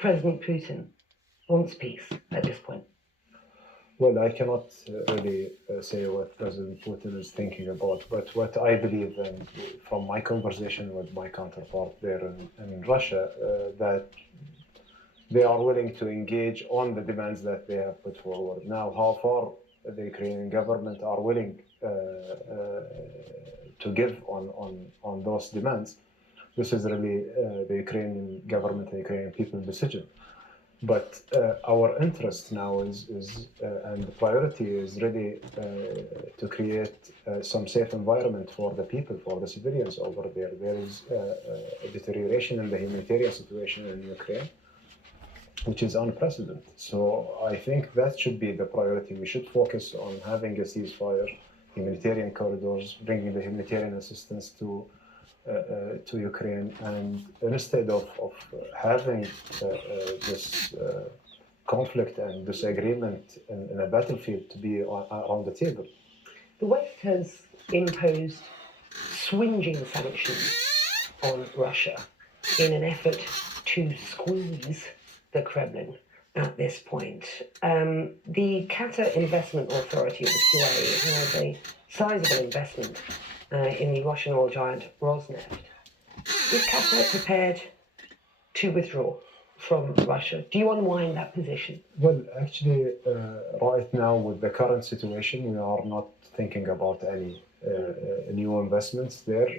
President Putin wants peace at this point? Well, I cannot really say what President Putin is thinking about, but what I believe, and from my conversation with my counterpart there in Russia, that they are willing to engage on the demands that they have put forward. Now, how far the Ukrainian government are willing to give on those demands, this is really the Ukrainian government and Ukrainian people's decision. But our interest now is and the priority is really to create some safe environment for the people, for the civilians over there. There is a deterioration in the humanitarian situation in Ukraine, which is unprecedented. So I think that should be the priority. We should focus on having a ceasefire, humanitarian corridors, bringing the humanitarian assistance to Ukraine, and instead of having this conflict and disagreement in a battlefield, to be around the table. The West has imposed swinging sanctions on Russia in an effort to squeeze the Kremlin at this point. The Qatar Investment Authority, or the QA, has a sizable investment in the Russian oil giant Rosneft. Is Qatar prepared to withdraw from Russia? Do you unwind that position? Well, actually, right now with the current situation, we are not thinking about any new investments there.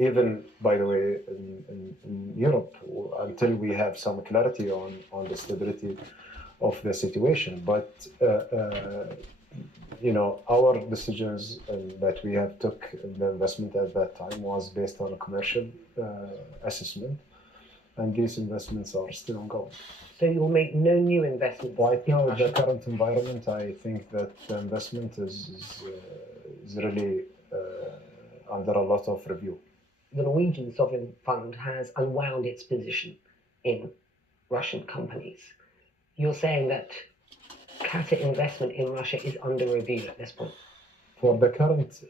Even, by the way, in Europe, until we have some clarity on the stability of the situation. But our decisions that we have took the investment at that time was based on a commercial assessment, and these investments are still ongoing. So you'll make no new investments? Right now, in the current environment, I think that the investment is really under a lot of review. The Norwegian Sovereign Fund has unwound its position in Russian companies. You're saying that Qatar investment in Russia is under review at this point? For the current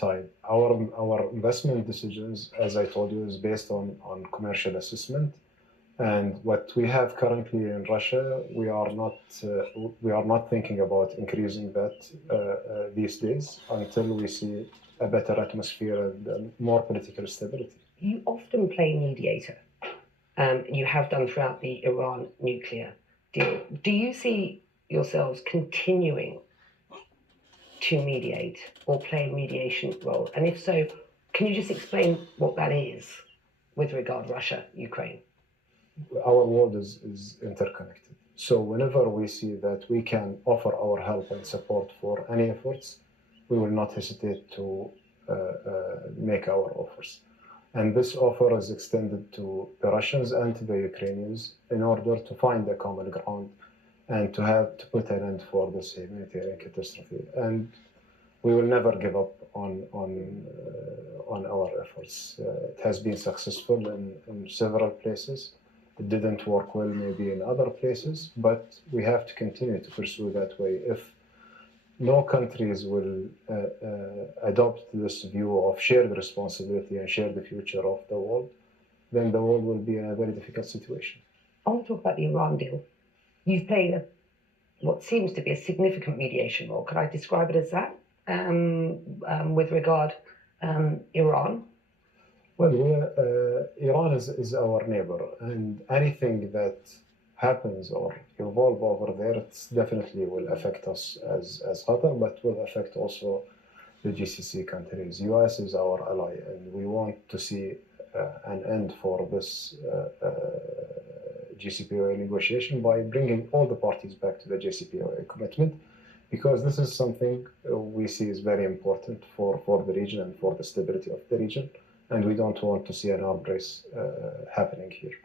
time, our investment decisions, as I told you, is based on commercial assessment. And what we have currently in Russia, we are not thinking about increasing that these days until we see a better atmosphere and more political stability. You often play mediator. You have done throughout the Iran nuclear deal. Do you see yourselves continuing to mediate or play a mediation role? And if so, can you just explain what that is with regard to Russia, Ukraine? Our world is interconnected. So whenever we see that we can offer our help and support for any efforts, we will not hesitate to make our offers. And this offer is extended to the Russians and to the Ukrainians in order to find a common ground and to put an end for this humanitarian catastrophe. And we will never give up on our efforts. It has been successful in several places. It didn't work well maybe in other places, but we have to continue to pursue that way. If no countries will adopt this view of shared responsibility and share the future of the world, then the world will be in a very difficult situation. I want to talk about the Iran deal. You've played what seems to be a significant mediation role. Could I describe it as that with regard Iran? Well, Iran is our neighbor, and anything that happens or evolve over there, it definitely will affect us as Qatar, but will affect also the GCC countries. US is our ally, and we want to see an end for this JCPOA negotiation by bringing all the parties back to the JCPOA commitment, because this is something we see is very important for the region and for the stability of the region, and we don't want to see an arms race happening here.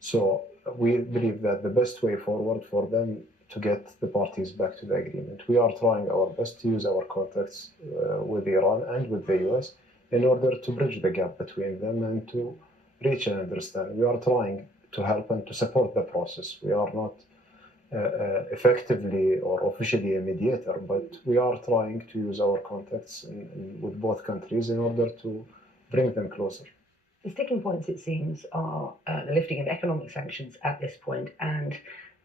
So we believe that the best way forward for them to get the parties back to the agreement. We are trying our best to use our contacts with Iran and with the US in order to bridge the gap between them and to reach an understanding. We are trying to help and to support the process. We are not effectively or officially a mediator, but we are trying to use our contacts with both countries in order to bring them closer. The sticking points, it seems, are the lifting of economic sanctions at this point and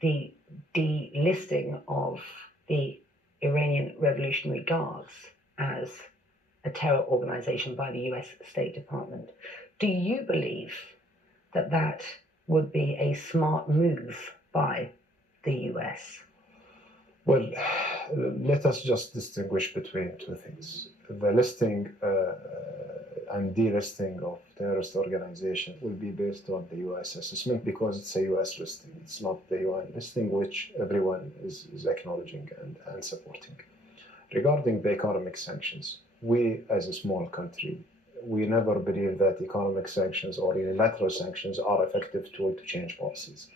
the delisting of the Iranian Revolutionary Guards as a terror organization by the US State Department. Do you believe that that would be a smart move by the US? Well, let us just distinguish between two things. The listing and delisting of terrorist organization will be based on the US assessment because it's a US listing. It's not the UN listing, which everyone is acknowledging and supporting. Regarding the economic sanctions, we as a small country, we never believe that economic sanctions or unilateral sanctions are effective tool to change policies.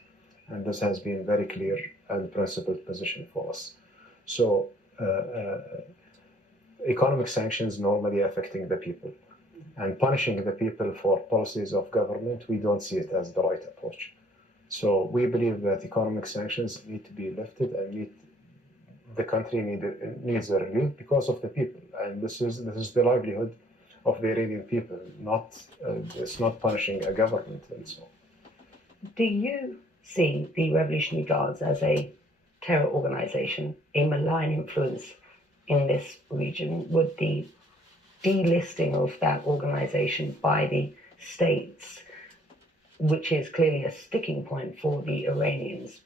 And this has been very clear and principled position for us. So economic sanctions normally affecting the people and punishing the people for policies of government, we don't see it as the right approach. So we believe that economic sanctions need to be lifted and the country needs a relief because of the people. And this is the livelihood of the Iranian people, it's not punishing a government and so on. Do you see the Revolutionary Guards as a terror organization, a malign influence in this region? Would the delisting of that organization by the states, which is clearly a sticking point for the Iranians,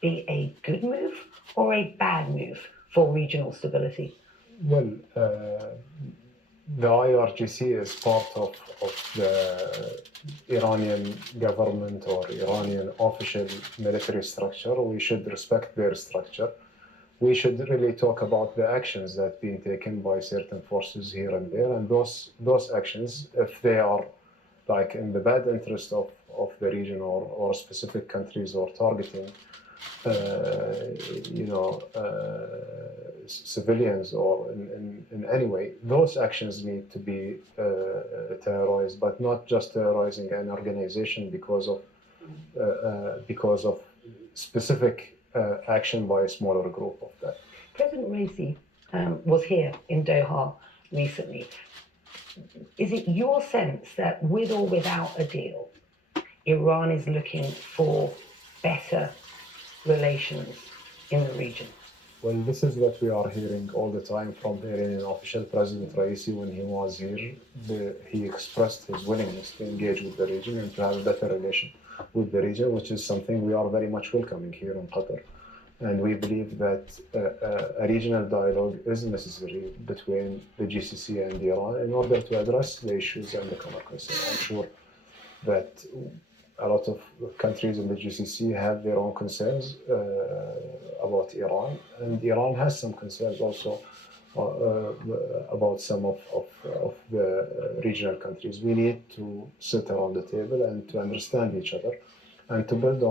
be a good move or a bad move for regional stability? Well, the IRGC is part of the Iranian government or Iranian official military structure. We should respect their structure. We should really talk about the actions that are being taken by certain forces here and there. And those actions, if they are like in the bad interest of the region or specific countries or targeting civilians or in any way, those actions need to be terrorized, but not just terrorizing an organization because of specific action by a smaller group of that. President Raisi was here in Doha recently. Is it your sense that with or without a deal, Iran is looking for better relations in the region? Well, this is what we are hearing all the time from the Iranian official. President Raisi, when he was here, he expressed his willingness to engage with the region and to have a better relation with the region, which is something we are very much welcoming here in Qatar. And we believe that a regional dialogue is necessary between the GCC and Iran in order to address the issues and the common concerns. I'm sure that a lot of countries in the GCC have their own concerns about Iran, and Iran has some concerns also about some of the regional countries. We need to sit around the table and to understand each other and to build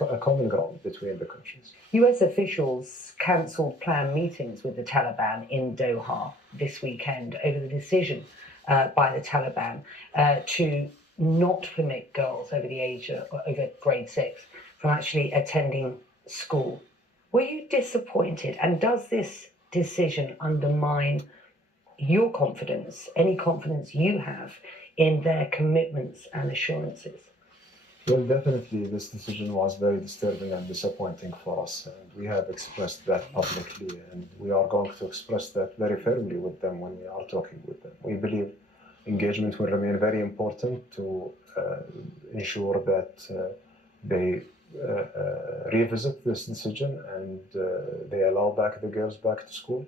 a common ground between the countries. US officials cancelled planned meetings with the Taliban in Doha this weekend over the decision by the Taliban to not permit girls over the age of over grade 6 from actually attending school. Were you disappointed? And does this decision undermine your confidence, any confidence you have in their commitments and assurances? Well, definitely this decision was very disturbing and disappointing for us, and we have expressed that publicly, and we are going to express that very firmly with them when we are talking with them. We believe engagement will remain very important to ensure that they revisit this decision and they allow the girls back to school.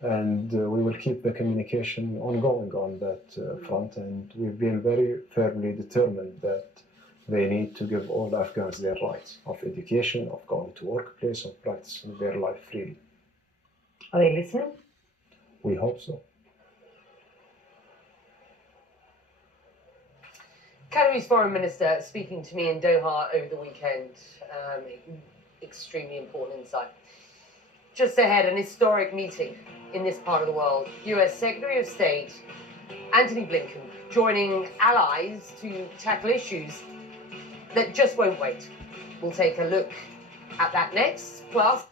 And we will keep the communication ongoing on that front. And we've been very firmly determined that they need to give all Afghans their rights of education, of going to workplace, of practicing their life freely. Are they listening? We hope so. Qatari's foreign minister speaking to me in Doha over the weekend. Extremely important insight. Just ahead, an historic meeting in this part of the world. US Secretary of State Antony Blinken joining allies to tackle issues that just won't wait. We'll take a look at that next. Plus,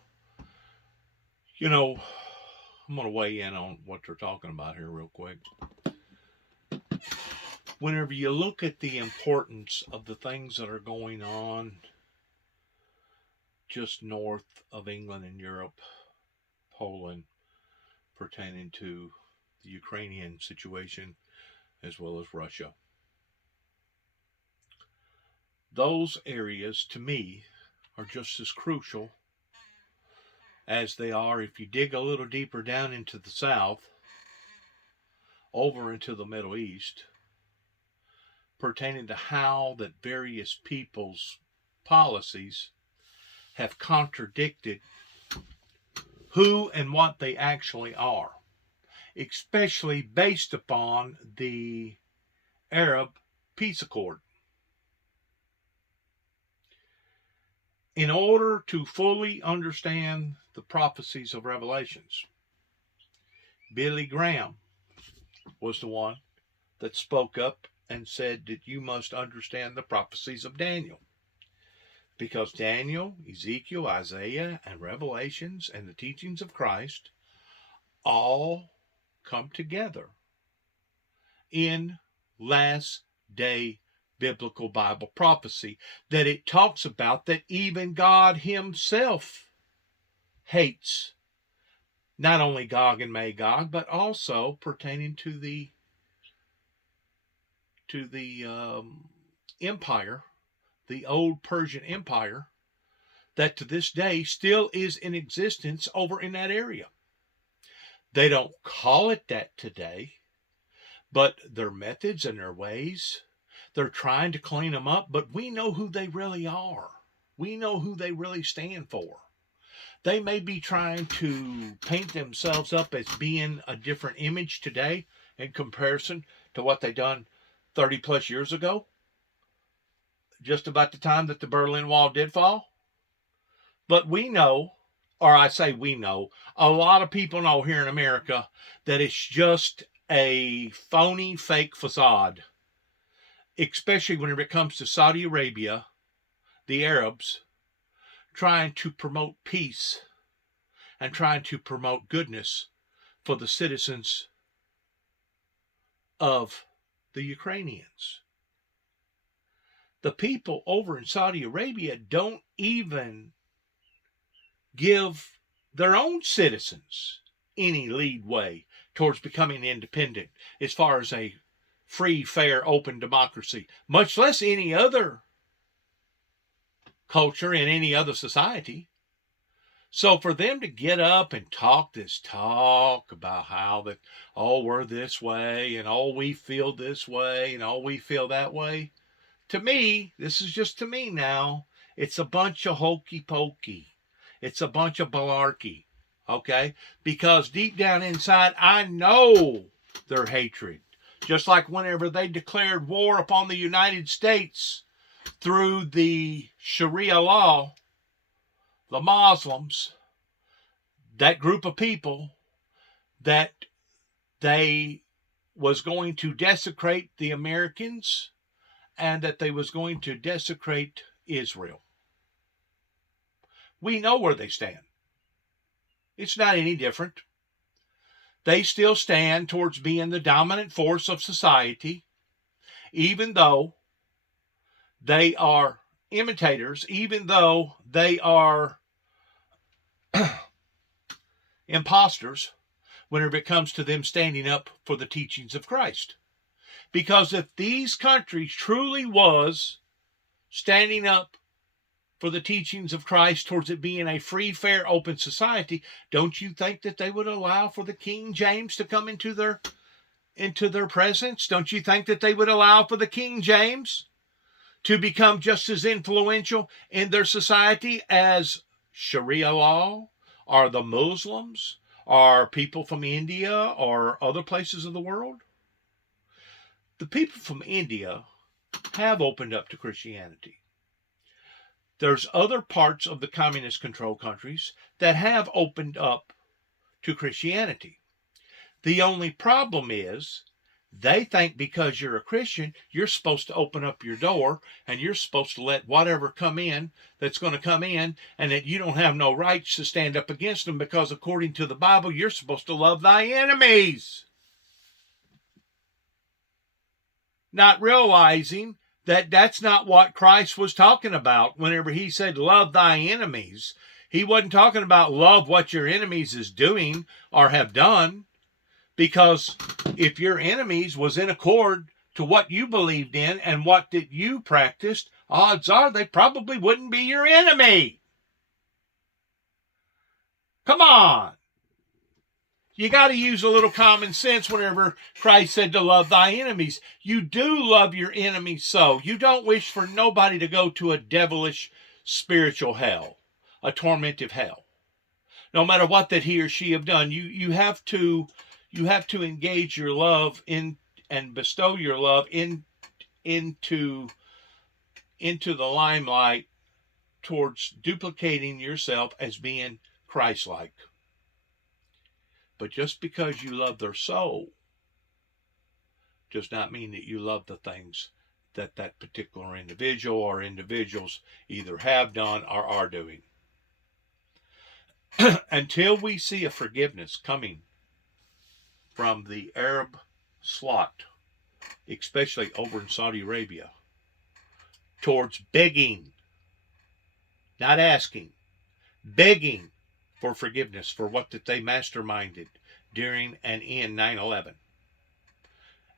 I'm going to weigh in on what they're talking about here real quick. whenever you look at the importance of the things that are going on just north of England and Europe, Poland, pertaining to the Ukrainian situation as well as Russia, those areas to me are just as crucial as they are if you dig a little deeper down into the south, over into the Middle East, pertaining to how that various people's policies have contradicted who and what they actually are, especially based upon the Arab peace accord. In order to fully understand the prophecies of Revelations, Billy Graham was the one that spoke up and said that you must understand the prophecies of Daniel. Because Daniel, Ezekiel, Isaiah, and Revelations and the teachings of Christ all come together in last day biblical Bible prophecy that it talks about, that even God himself hates not only Gog and Magog, but also pertaining to the empire, the old Persian Empire, that to this day still is in existence over in that area. They don't call it that today, but their methods and their ways, they're trying to clean them up, but we know who they really are. We know who they really stand for. They may be trying to paint themselves up as being a different image today in comparison to what they done 30 plus years ago, just about the time that the Berlin Wall did fall. But we know, or I say we know, a lot of people know here in America that it's just a phony, fake facade, especially when it comes to Saudi Arabia, the Arabs, trying to promote peace and trying to promote goodness for the citizens of the Ukrainians. The people over in Saudi Arabia don't even give their own citizens any leadway towards becoming independent as far as a free, fair, open democracy, much less any other culture in any other society. So for them to get up and talk this talk about how that, oh, we're this way, and oh, we feel this way, and oh, we feel that way, to me, this is just to me now, it's a bunch of hokey pokey. It's a bunch of malarkey, okay? Because deep down inside, I know their hatred. Just like whenever they declared war upon the United States through the Sharia law, the Muslims, that group of people, that they was going to desecrate the Americans and that they was going to desecrate Israel. We know where they stand. It's not any different. They still stand towards being the dominant force of society, even though they are imitators, even though they are imposters whenever it comes to them standing up for the teachings of Christ. Because if these countries truly was standing up for the teachings of Christ towards it being a free, fair, open society, don't you think that they would allow for the King James to come into their presence? Don't you think that they would allow for the King James to become just as influential in their society as Sharia law, or the Muslims, or people from India, or other places of the world? The people from India have opened up to Christianity. There's other parts of the communist controlled countries that have opened up to Christianity. The only problem is they think because you're a Christian, you're supposed to open up your door and you're supposed to let whatever come in that's going to come in, and that you don't have no rights to stand up against them because according to the Bible, you're supposed to love thy enemies. not realizing that that's not what Christ was talking about whenever he said, love thy enemies. He wasn't talking about love what your enemies is doing or have done, because if your enemies was in accord to what you believed in and what that you practiced, odds are they probably wouldn't be your enemy. Come on. You got to use a little common sense whenever Christ said to love thy enemies. You do love your enemies so. You don't wish for nobody to go to a devilish spiritual hell, a tormentive hell. No matter what that he or she have done, you have to engage your love in and bestow your love into the limelight towards duplicating yourself as being Christ-like. But just because you love their soul does not mean that you love the things that that particular individual or individuals either have done or are doing. Until we see a forgiveness coming from the Arab slot, especially over in Saudi Arabia, towards begging, not asking, begging for forgiveness for what that they masterminded during and in 9/11,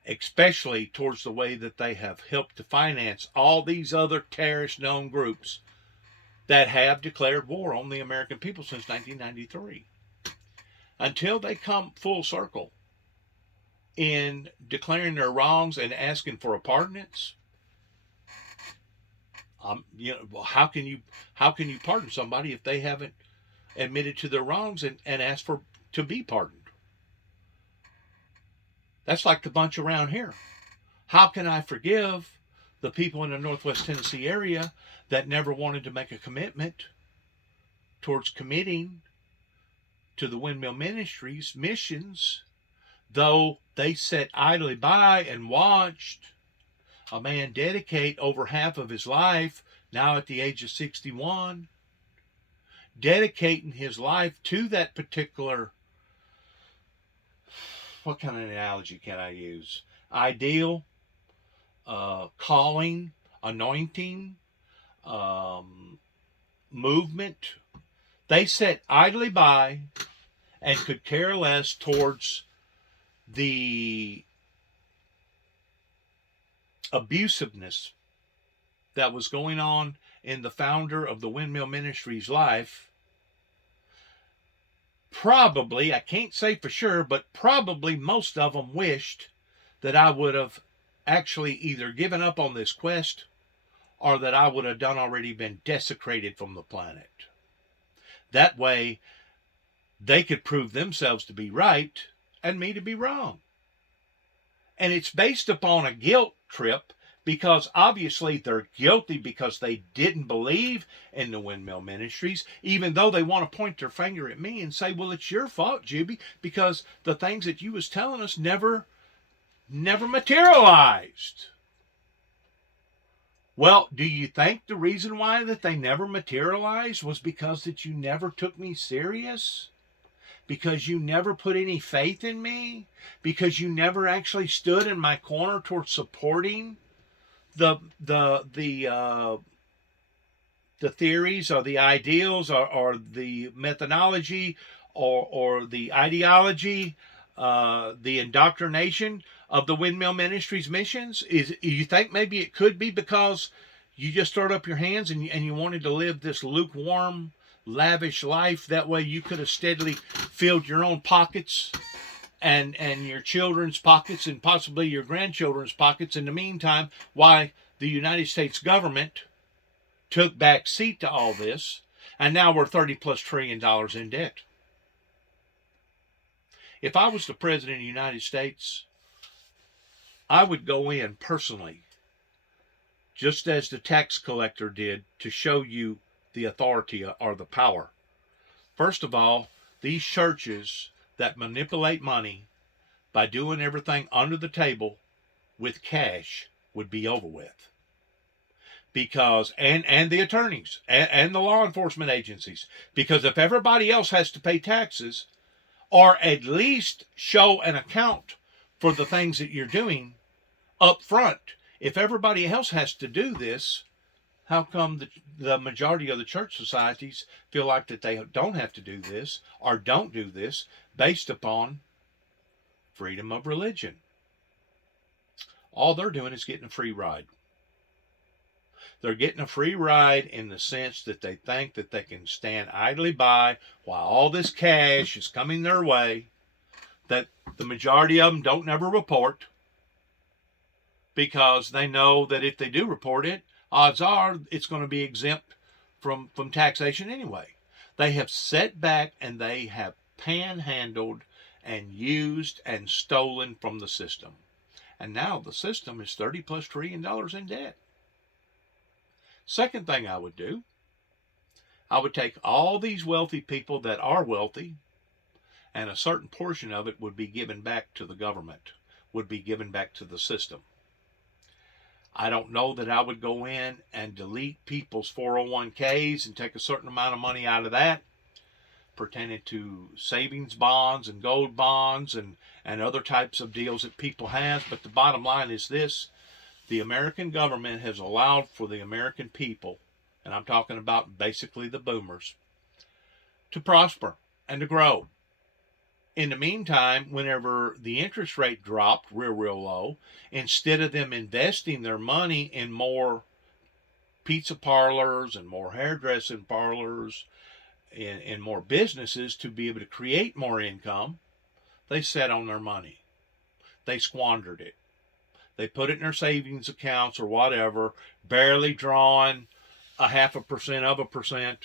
especially towards the way that they have helped to finance all these other terrorist known groups that have declared war on the American people since 1993. Until they come full circle in declaring their wrongs and asking for a pardonance, how can you pardon somebody if they haven't admitted to their wrongs and asked for to be pardoned? That's like the bunch around here. How can I forgive the people in the Northwest Tennessee area that never wanted to make a commitment towards committing to the Windmill Ministries missions, though they sat idly by and watched a man dedicate over half of his life, now at the age of 61, dedicating his life to that particular, what kind of analogy can I use? Ideal, calling, anointing, movement. They sat idly by and could care less towards the abusiveness that was going on in the founder of the Windmill Ministries' life. Probably, I can't say for sure, but probably most of them wished that I would have actually either given up on this quest or that I would have already been desecrated from the planet. That way, they could prove themselves to be right and me to be wrong. And it's based upon a guilt trip, because obviously they're guilty because they didn't believe in the Windmill Ministries, even though they want to point their finger at me and say, well, it's your fault, Juby, because the things that you was telling us never materialized. Well, do you think the reason why that they never materialized was because that you never took me serious? Because you never put any faith in me? Because you never actually stood in my corner towards supporting the theories or the ideals or the methodology or the ideology, the indoctrination of the Windmill Ministries missions? You think maybe it could be because you just throwed up your hands and you wanted to live this lukewarm, lavish life? That way you could have steadily filled your own pockets and your children's pockets and possibly your grandchildren's pockets in the meantime, why the United States government took back seat to all this, and now we're $30+ trillion in debt. If I was the President of the United States, I would go in personally, just as the tax collector did, to show you the authority or the power. First of all, these churches that manipulate money by doing everything under the table with cash would be over with. Because, and the attorneys and the law enforcement agencies, because if everybody else has to pay taxes or at least show an account for the things that you're doing up front, If everybody else has to do this, how come the majority of the church societies feel like that they don't have to do this or don't do this based upon freedom of religion? All they're doing is getting a free ride. They're getting a free ride in the sense that they think that they can stand idly by while all this cash is coming their way, that the majority of them don't never report, because they know that if they do report it, odds are it's going to be exempt from taxation anyway. They have set back and they have panhandled and used and stolen from the system. And now the system is $30+ trillion in debt. Second thing I would do, I would take all these wealthy people that are wealthy, and a certain portion of it would be given back to the government, would be given back to the system. I don't know that I would go in and delete people's 401ks and take a certain amount of money out of that pertaining to savings bonds and gold bonds and other types of deals that people have. But the bottom line is this: the American government has allowed for the American people, and I'm talking about basically the boomers, to prosper and to grow. In the meantime, whenever the interest rate dropped real low, instead of them investing their money in more pizza parlors and more hairdressing parlors and more businesses to be able to create more income, they sat on their money. They squandered it. They put it in their savings accounts or whatever, barely drawing 0.5%,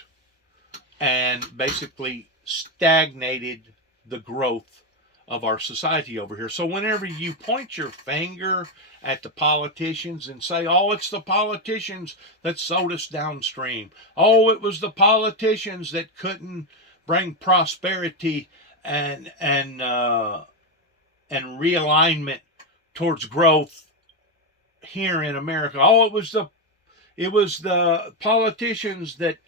and basically stagnated the growth of our society over here. So whenever you point your finger at the politicians and say, oh, it's the politicians that sold us downstream. Oh, it was the politicians that couldn't bring prosperity and realignment towards growth here in America. Oh, it was the politicians that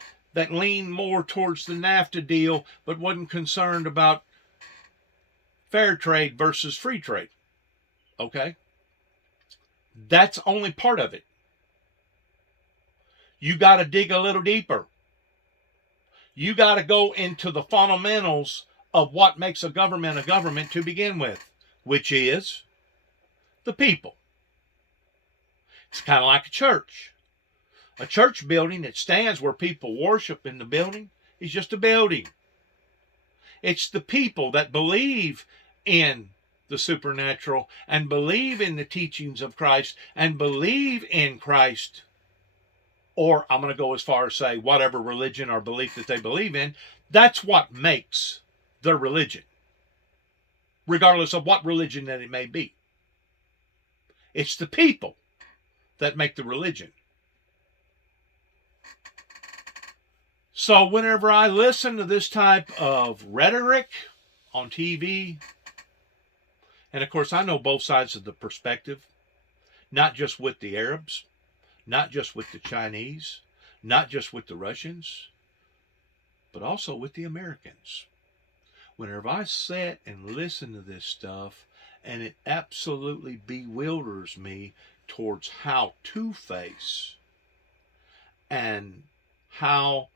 leaned more towards the NAFTA deal but wasn't concerned about fair trade versus free trade. Okay? That's only part of it. You got to dig a little deeper. You got to go into the fundamentals of what makes a government to begin with, which is the people. It's kind of like a church. A church building that stands where people worship in the building is just a building. It's the people that believe in the supernatural and believe in the teachings of Christ and believe in Christ, or I'm going to go as far as say whatever religion or belief that they believe in. That's what makes their religion, regardless of what religion that it may be. It's the people that make the religion. So whenever I listen to this type of rhetoric on TV, and of course I know both sides of the perspective, not just with the Arabs, not just with the Chinese, not just with the Russians, but also with the Americans. Whenever I sit and listen to this stuff, and it absolutely bewilders me towards how two-face and how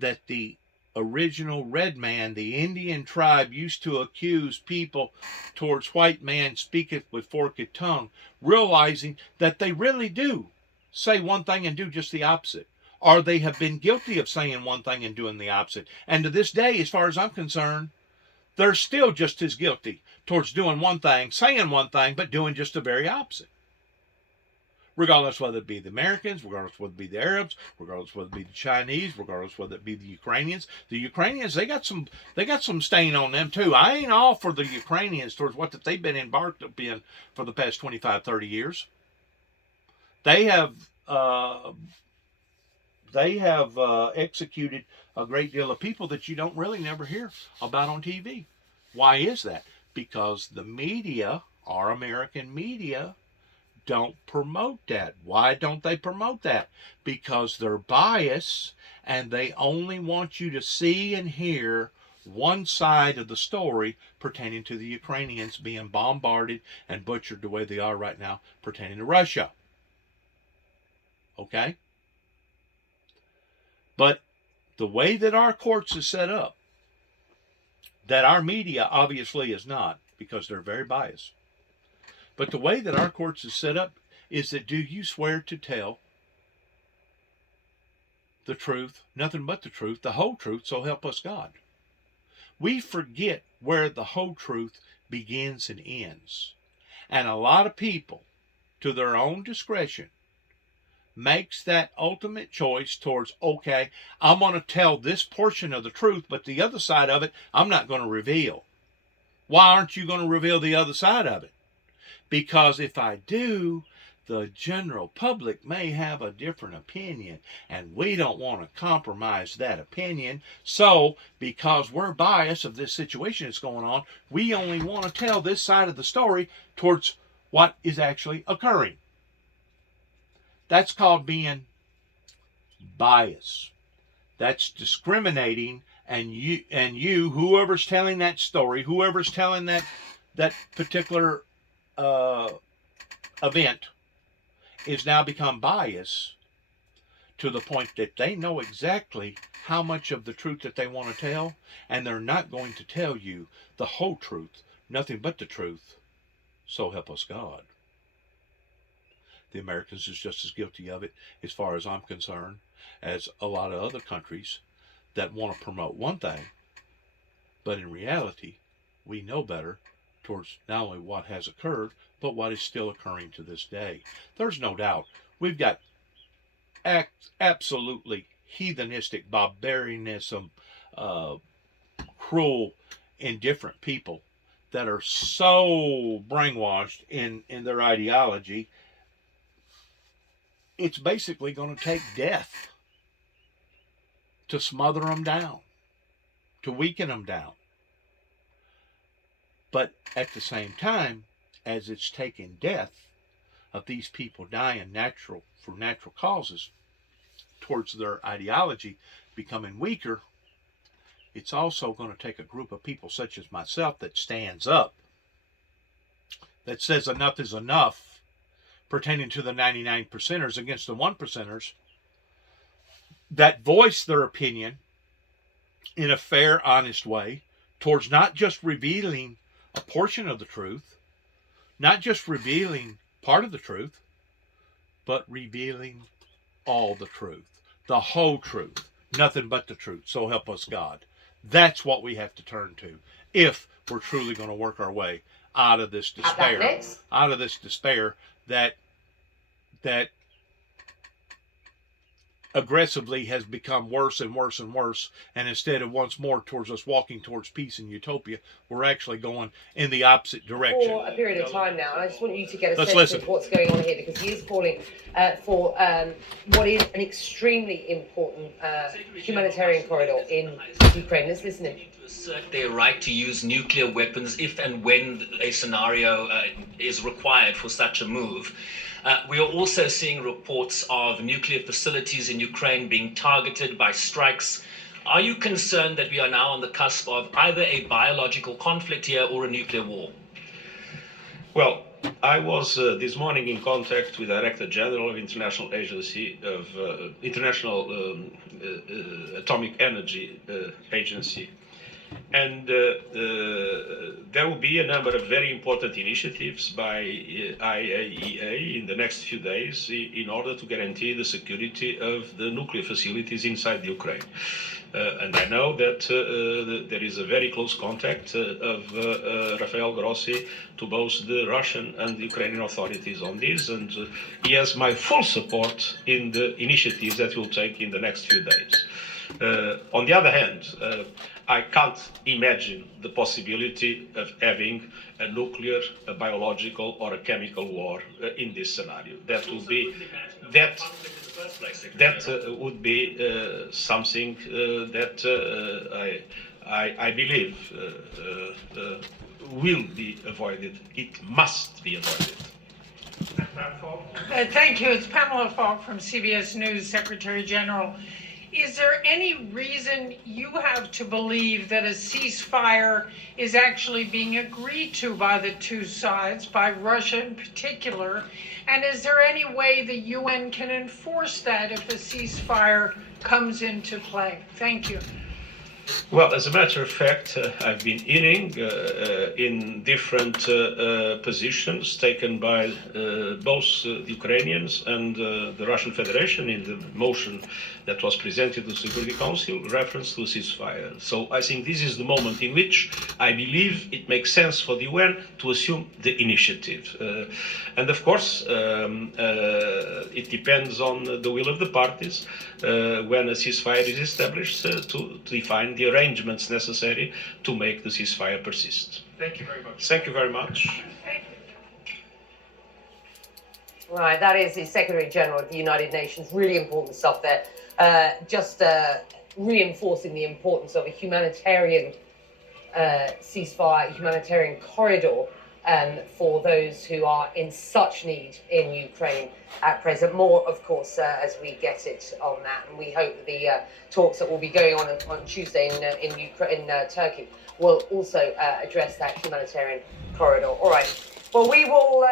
that the original red man, the Indian tribe, used to accuse people towards white man speaketh with forked tongue, realizing that they really do say one thing and do just the opposite, or they have been guilty of saying one thing and doing the opposite. And to this day, as far as I'm concerned, they're still just as guilty towards doing one thing, saying one thing, but doing just the very opposite. Regardless whether it be the Americans, regardless whether it be the Arabs, regardless whether it be the Chinese, regardless whether it be the Ukrainians. The Ukrainians, they got some stain on them too. I ain't all for the Ukrainians towards what that they've been embarked upon for the past 25, 30 years. They have executed a great deal of people that you don't really never hear about on TV. Why is that? Because the media, our American media, don't promote that. Why don't they promote that? Because they're biased and they only want you to see and hear one side of the story pertaining to the Ukrainians being bombarded and butchered the way they are right now pertaining to Russia. Okay? But the way that our courts is set up, that our media obviously is not, because they're very biased, but the way that our courts is set up is that, do you swear to tell the truth, nothing but the truth, the whole truth, so help us God? We forget where the whole truth begins and ends. And a lot of people, to their own discretion, makes that ultimate choice towards, okay, I'm going to tell this portion of the truth, but the other side of it, I'm not going to reveal. Why aren't you going to reveal the other side of it? Because if I do, the general public may have a different opinion, and we don't want to compromise that opinion. So, because we're biased of this situation that's going on, we only want to tell this side of the story towards what is actually occurring. That's called being biased. That's discriminating, and you, whoever's telling that story, whoever's telling that particular event, is now become biased to the point that they know exactly how much of the truth that they want to tell, and they're not going to tell you the whole truth, nothing but the truth, so help us God. The Americans is just as guilty of it, as far as I'm concerned, as a lot of other countries that want to promote one thing, but in reality, we know better towards not only what has occurred, but what is still occurring to this day. There's no doubt we've got absolutely heathenistic, barbarianism, cruel, indifferent people that are so brainwashed in their ideology. It's basically going to take death to smother them down, to weaken them down. But at the same time, as it's taking death of these people dying for natural causes towards their ideology becoming weaker, it's also going to take a group of people such as myself that stands up, that says enough is enough pertaining to the 99%ers against the 1%ers, that voice their opinion in a fair, honest way towards not just revealing a portion of the truth, not just revealing part of the truth, but revealing all the truth, the whole truth, nothing but the truth, so help us God. That's what we have to turn to if we're truly going to work our way out of this despair, that aggressively has become worse and worse and worse, and instead of once more towards us walking towards peace and utopia, we're actually going in the opposite direction. For a period of time now, and I just want you to get a Let's sense listen. of what's going on here, because he is calling for what is an extremely important humanitarian corridor in Ukraine. Let's listen in. To assert their right to use nuclear weapons if and when a scenario is required for such a move. We are also seeing reports of nuclear facilities in Ukraine being targeted by strikes. Are you concerned that we are now on the cusp of either a biological conflict here or a nuclear war? Well, I was this morning in contact with the Director General of International Agency of International Atomic Energy Agency. And there will be a number of very important initiatives by IAEA in the next few days in order to guarantee the security of the nuclear facilities inside the Ukraine. And I know that there is a very close contact of Rafael Grossi to both the Russian and the Ukrainian authorities on this, and he has my full support in the initiatives that will take in the next few days. On the other hand, I can't imagine the possibility of having a nuclear, a biological, or a chemical war in this scenario. That would be would be something that I believe will be avoided. It must be avoided. Thank you. It's Pamela Falk from CBS News, Secretary General. is there any reason you have to believe that a ceasefire is actually being agreed to by the two sides, by Russia in particular? And is there any way the UN can enforce that if a ceasefire comes into play? Thank you. Well, as a matter of fact, I've been hearing in different positions taken by both the Ukrainians and the Russian Federation in the motion that was presented to the Security Council, reference to a ceasefire. So I think this is the moment in which I believe it makes sense for the UN to assume the initiative. And of course, it depends on the will of the parties when a ceasefire is established to define the arrangements necessary to make the ceasefire persist. Thank you very much. Thank you very much. Right, that is the Secretary General of the United Nations. Really important stuff there. Just reinforcing the importance of a humanitarian ceasefire, humanitarian corridor for those who are in such need in Ukraine at present. More, of course, as we get it on that. And we hope that the talks that will be going on Tuesday in Turkey will also address that humanitarian corridor. All right. Well, we will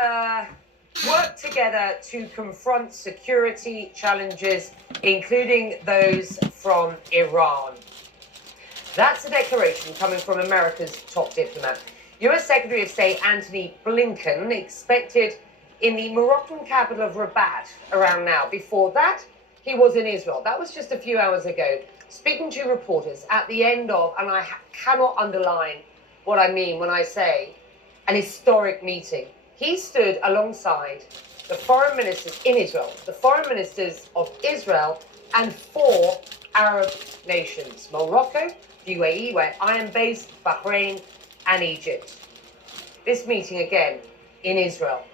work together to confront security challenges, including those from Iran. That's a declaration coming from America's top diplomat. US Secretary of State Antony Blinken expected in the Moroccan capital of Rabat around now. Before that, he was in Israel. That was just a few hours ago, speaking to reporters at the end of, and I cannot underline what I mean when I say, an historic meeting. He stood alongside the foreign ministers in Israel, the foreign ministers of Israel and 4 Arab nations, Morocco, the UAE, where I am based, Bahrain, and Egypt. This meeting again in Israel.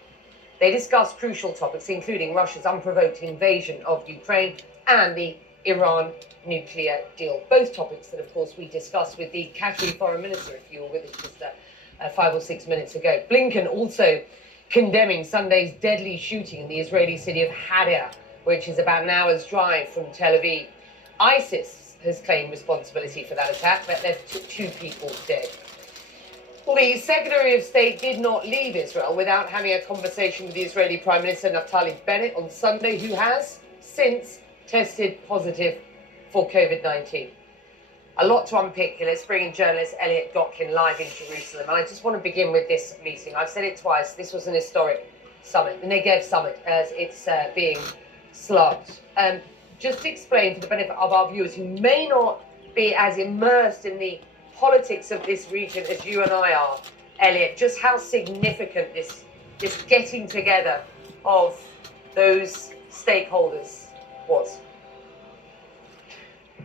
They discussed crucial topics, including Russia's unprovoked invasion of Ukraine and the Iran nuclear deal. Both topics that, of course, we discussed with the Qatari foreign minister, if you were with us just 5 or 6 minutes ago. Blinken also condemning Sunday's deadly shooting in the Israeli city of Hadar, which is about an hour's drive from Tel Aviv. ISIS has claimed responsibility for that attack, but left 2 people dead. Well, the Secretary of State did not leave Israel without having a conversation with the Israeli Prime Minister Naftali Bennett on Sunday, who has since tested positive for COVID-19. A lot to unpick here. Let's bring in journalist Elliot Gotkin live in Jerusalem. And I just want to begin with this meeting. I've said it twice. This was an historic summit, the Negev summit, as it's being slugged. Just to explain for the benefit of our viewers who may not be as immersed in the politics of this region as you and I are, Elliot, just how significant this getting together of those stakeholders was.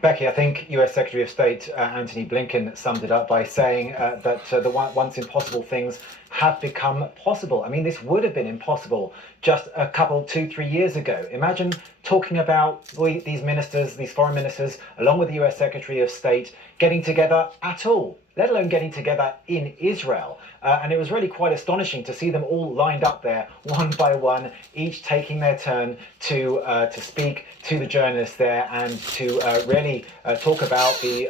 Becky, I think US Secretary of State Antony Blinken summed it up by saying that the once impossible things have become possible. I mean, this would have been impossible just a couple, 2-3 years ago. Imagine talking about these ministers, these foreign ministers, along with the US Secretary of State, getting together at all, let alone getting together in Israel. And it was really quite astonishing to see them all lined up there, one by one, each taking their turn to speak to the journalists there and to really talk about the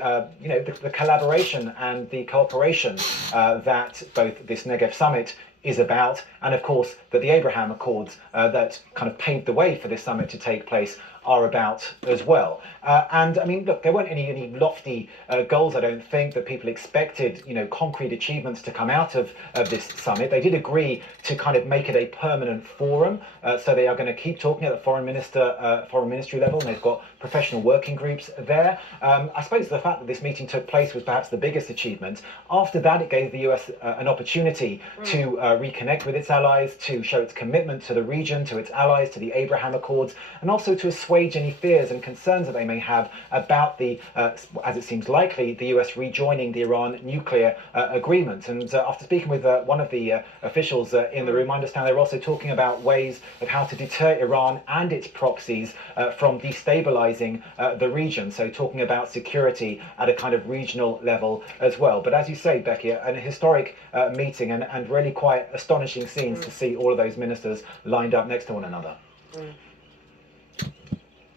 collaboration and the cooperation that both this Negev summit is about, and of course that the Abraham Accords that kind of paved the way for this summit to take place are about as well. And I mean, look, there weren't any lofty goals, I don't think, that people expected, concrete achievements to come out of this summit. They did agree to kind of make it a permanent forum. So they are going to keep talking at the foreign ministry level, and they've got professional working groups there. I suppose the fact that this meeting took place was perhaps the biggest achievement. After that, it gave the US an opportunity to reconnect with its allies, to show its commitment to the region, to its allies, to the Abraham Accords, and also to assuage any fears and concerns that they may have about the, as it seems likely, the US rejoining the Iran nuclear agreement. And after speaking with one of the officials in the room, I understand they were also talking about ways of how to deter Iran and its proxies from destabilizing the region. So talking about security at a kind of regional level as well. But as you say, Becky, an historic meeting and really quite astonishing scenes to see all of those ministers lined up next to one another.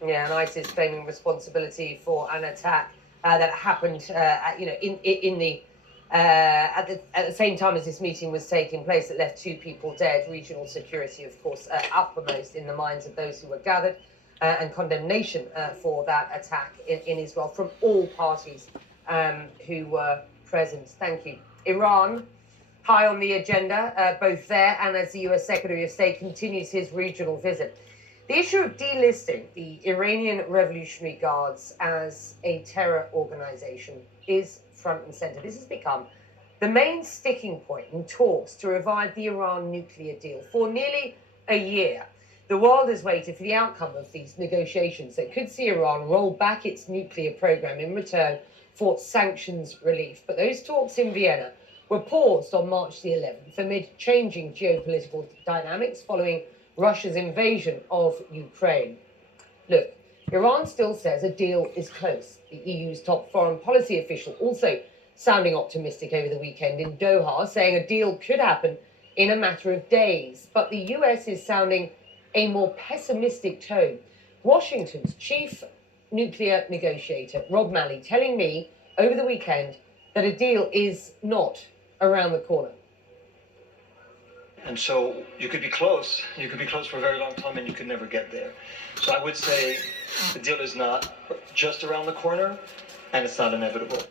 Yeah, and ISIS claiming responsibility for an attack that happened, in the at the same time as this meeting was taking place, that left 2 people dead. Regional security, of course, uppermost in the minds of those who were gathered, and condemnation for that attack in Israel from all parties who were present. Thank you. Iran, high on the agenda, both there and as the US Secretary of State continues his regional visit. The issue of delisting the Iranian Revolutionary Guards as a terror organization is front and center. This has become the main sticking point in talks to revive the Iran nuclear deal. For nearly a year, the world has waited for the outcome of these negotiations that could see Iran roll back its nuclear program in return for sanctions relief. But those talks in Vienna were paused on March the 11th amid changing geopolitical dynamics following Russia's invasion of Ukraine. Look, Iran still says a deal is close. The EU's top foreign policy official also sounding optimistic over the weekend in Doha, saying a deal could happen in a matter of days. But the US is sounding a more pessimistic tone. Washington's chief nuclear negotiator, Rob Malley, telling me over the weekend that a deal is not around the corner. And so you could be close for a very long time and you could never get there. So I would say the deal is not just around the corner and it's not inevitable.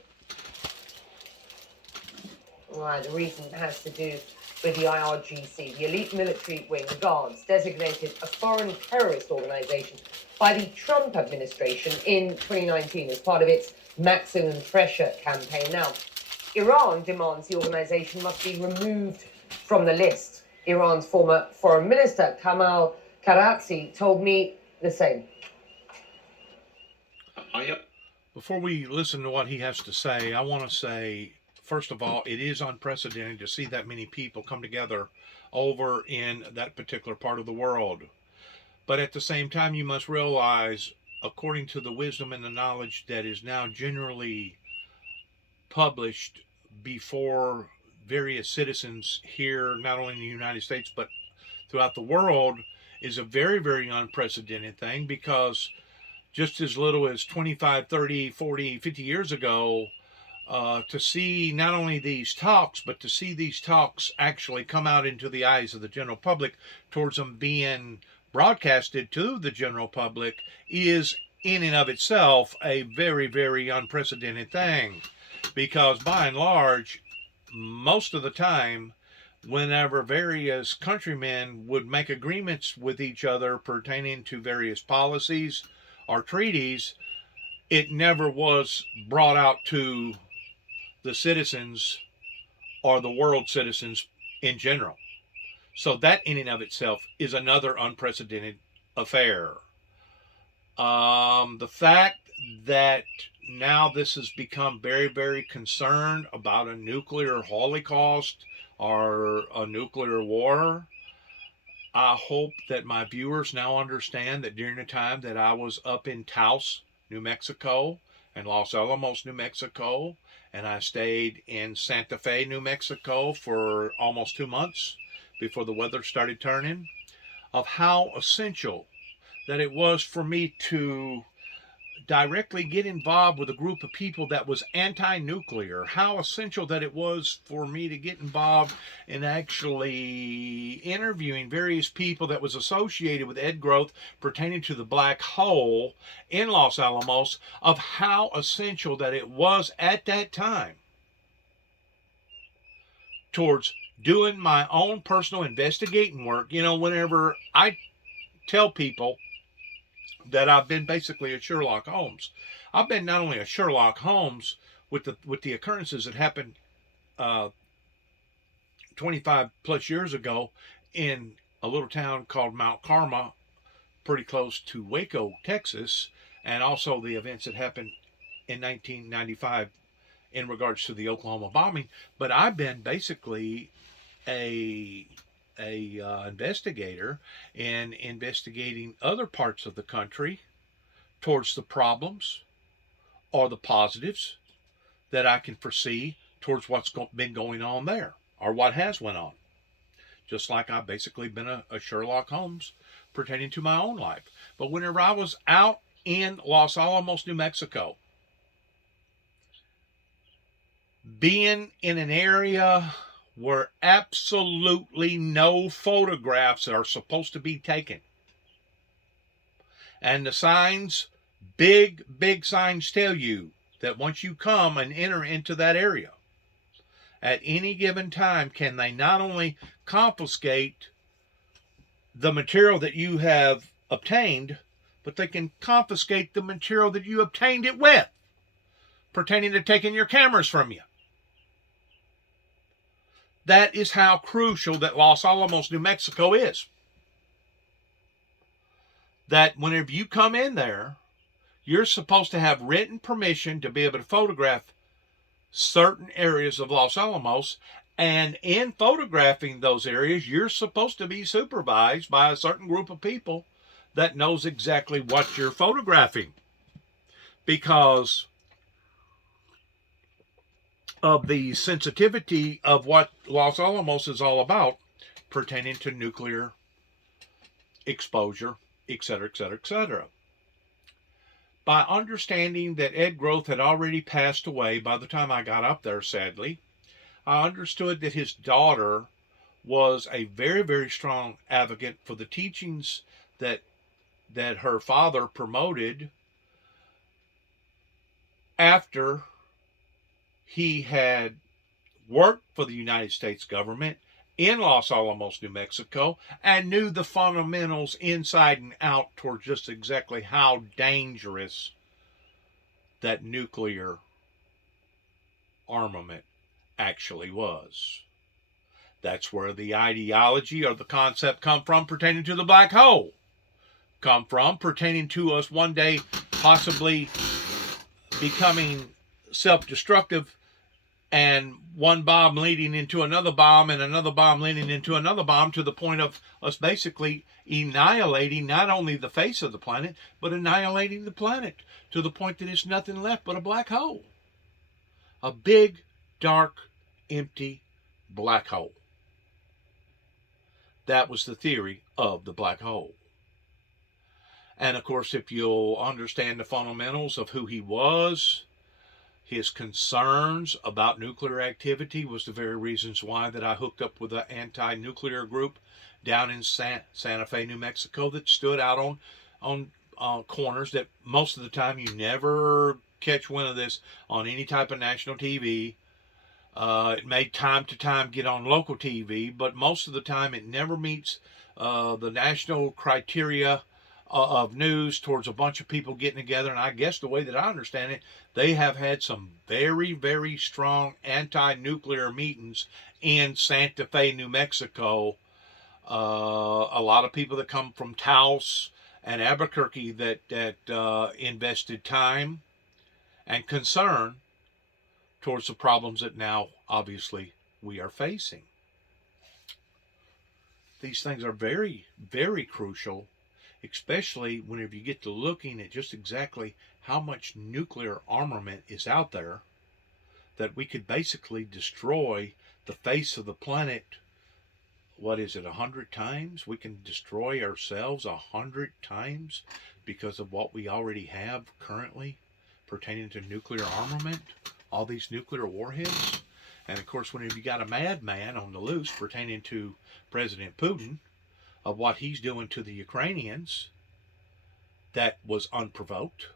Right, the reason has to do with the IRGC, the elite military wing, the Guards, designated a foreign terrorist organization by the Trump administration in 2019 as part of its maximum pressure campaign. Now, Iran demands the organization must be removed from the list. Iran's former foreign minister, Kamal Karachi, told me the same. Before we listen to what he has to say, I want to say, first of all, it is unprecedented to see that many people come together over in that particular part of the world. But at the same time, you must realize, according to the wisdom and the knowledge that is now generally published before various citizens here, not only in the United States, but throughout the world, is a very, very unprecedented thing, because just as little as 25, 30, 40, 50 years ago, to see not only these talks, but to see these talks actually come out into the eyes of the general public towards them being broadcasted to the general public is in and of itself a very, very unprecedented thing. Because by and large, most of the time, whenever various countrymen would make agreements with each other pertaining to various policies or treaties, it never was brought out to the citizens or the world citizens in general. So that in and of itself is another unprecedented affair. The fact that now this has become very, very concerned about a nuclear holocaust or a nuclear war, I hope that my viewers now understand that during the time that I was up in Taos, New Mexico, and Los Alamos, New Mexico, and I stayed in Santa Fe, New Mexico for almost 2 months before the weather started turning, of how essential that it was for me to directly get involved with a group of people that was anti-nuclear, how essential that it was for me to get involved in actually interviewing various people that was associated with Ed Growth pertaining to the black hole in Los Alamos, of how essential that it was at that time towards doing my own personal investigating work. You know, whenever I tell people that I've been basically a Sherlock Holmes, I've been not only a Sherlock Holmes with the occurrences that happened 25 plus years ago in a little town called Mount Carmel, pretty close to Waco, Texas, and also the events that happened in 1995 in regards to the Oklahoma bombing. But I've been basically a investigator in investigating other parts of the country towards the problems or the positives that I can foresee towards what's been going on there or what has went on. Just like I've basically been a Sherlock Holmes pertaining to my own life. But whenever I was out in Los Alamos, New Mexico, being in an area where absolutely no photographs are supposed to be taken, and the signs, big signs, tell you that once you come and enter into that area, at any given time, can they not only confiscate the material that you have obtained, but they can confiscate the material that you obtained it with, pertaining to taking your cameras from you. That is how crucial that Los Alamos, New Mexico is. That whenever you come in there, you're supposed to have written permission to be able to photograph certain areas of Los Alamos. And in photographing those areas, you're supposed to be supervised by a certain group of people that knows exactly what you're photographing, because of the sensitivity of what Los Alamos is all about pertaining to nuclear exposure, etc., etc., etc. By understanding that Ed Groth had already passed away by the time I got up there, sadly, I understood that his daughter was a very, very strong advocate for the teachings that her father promoted after he had worked for the United States government in Los Alamos, New Mexico, and knew the fundamentals inside and out toward just exactly how dangerous that nuclear armament actually was. That's where the ideology or the concept come from pertaining to the black hole. Come from pertaining to us one day possibly becoming self-destructive, and one bomb leading into another bomb and another bomb leading into another bomb, to the point of us basically annihilating not only the face of the planet, but annihilating the planet to the point that it's nothing left but a black hole. A big, dark, empty black hole. That was the theory of the black hole. And of course, if you'll understand the fundamentals of who he was, his concerns about nuclear activity was the very reasons why that I hooked up with an anti-nuclear group down in Santa Fe, New Mexico, that stood out on corners that most of the time you never catch wind of this on any type of national TV. It may time to time get on local TV, but most of the time it never meets the national criteria of news towards a bunch of people getting together. And I guess the way that I understand it, they have had some very, very strong anti-nuclear meetings in Santa Fe, New Mexico. A lot of people that come from Taos and Albuquerque that invested time and concern towards the problems that now obviously we are facing. These things are very, very crucial, especially whenever you get to looking at just exactly how much nuclear armament is out there, that we could basically destroy the face of the planet. What is it, 100 times? We can destroy ourselves 100 times because of what we already have currently pertaining to nuclear armament, all these nuclear warheads. And of course, whenever you got a madman on the loose pertaining to President Putin, of what he's doing to the Ukrainians, that was unprovoked.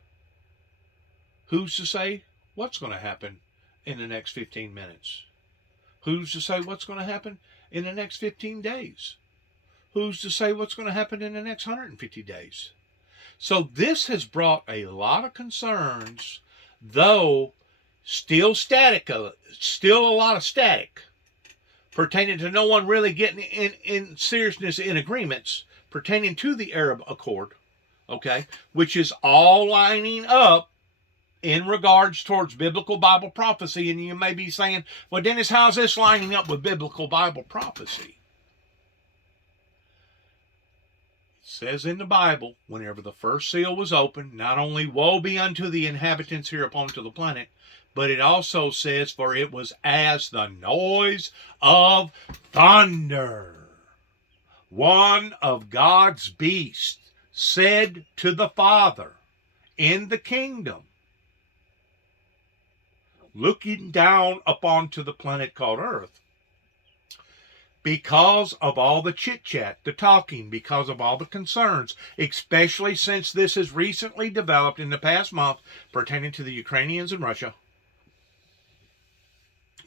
Who's to say what's going to happen in the next 15 minutes? Who's to say what's going to happen in the next 15 days? Who's to say what's going to happen in the next 150 days? So this has brought a lot of concerns, though still still a lot of static, pertaining to no one really getting in seriousness in agreements pertaining to the Arab Accord, okay, which is all lining up in regards towards biblical Bible prophecy. And you may be saying, well, Dennis, how's this lining up with biblical Bible prophecy? It says in the Bible, whenever the first seal was opened, not only woe be unto the inhabitants hereupon to the planet, but it also says, for it was as the noise of thunder. one of God's beasts said to the Father in the kingdom, looking down upon to the planet called Earth, because of all the chit-chat, the talking, because of all the concerns, especially since this has recently developed in the past month pertaining to the Ukrainians and Russia,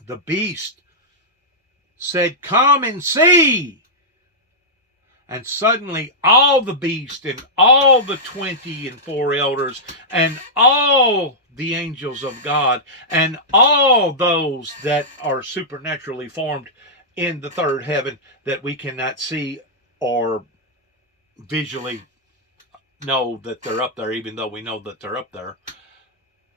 the beast said, "Come and see." And suddenly all the beasts and all the 24 elders and all the angels of God and all those that are supernaturally formed in the third heaven that we cannot see or visually know that they're up there, even though we know that they're up there,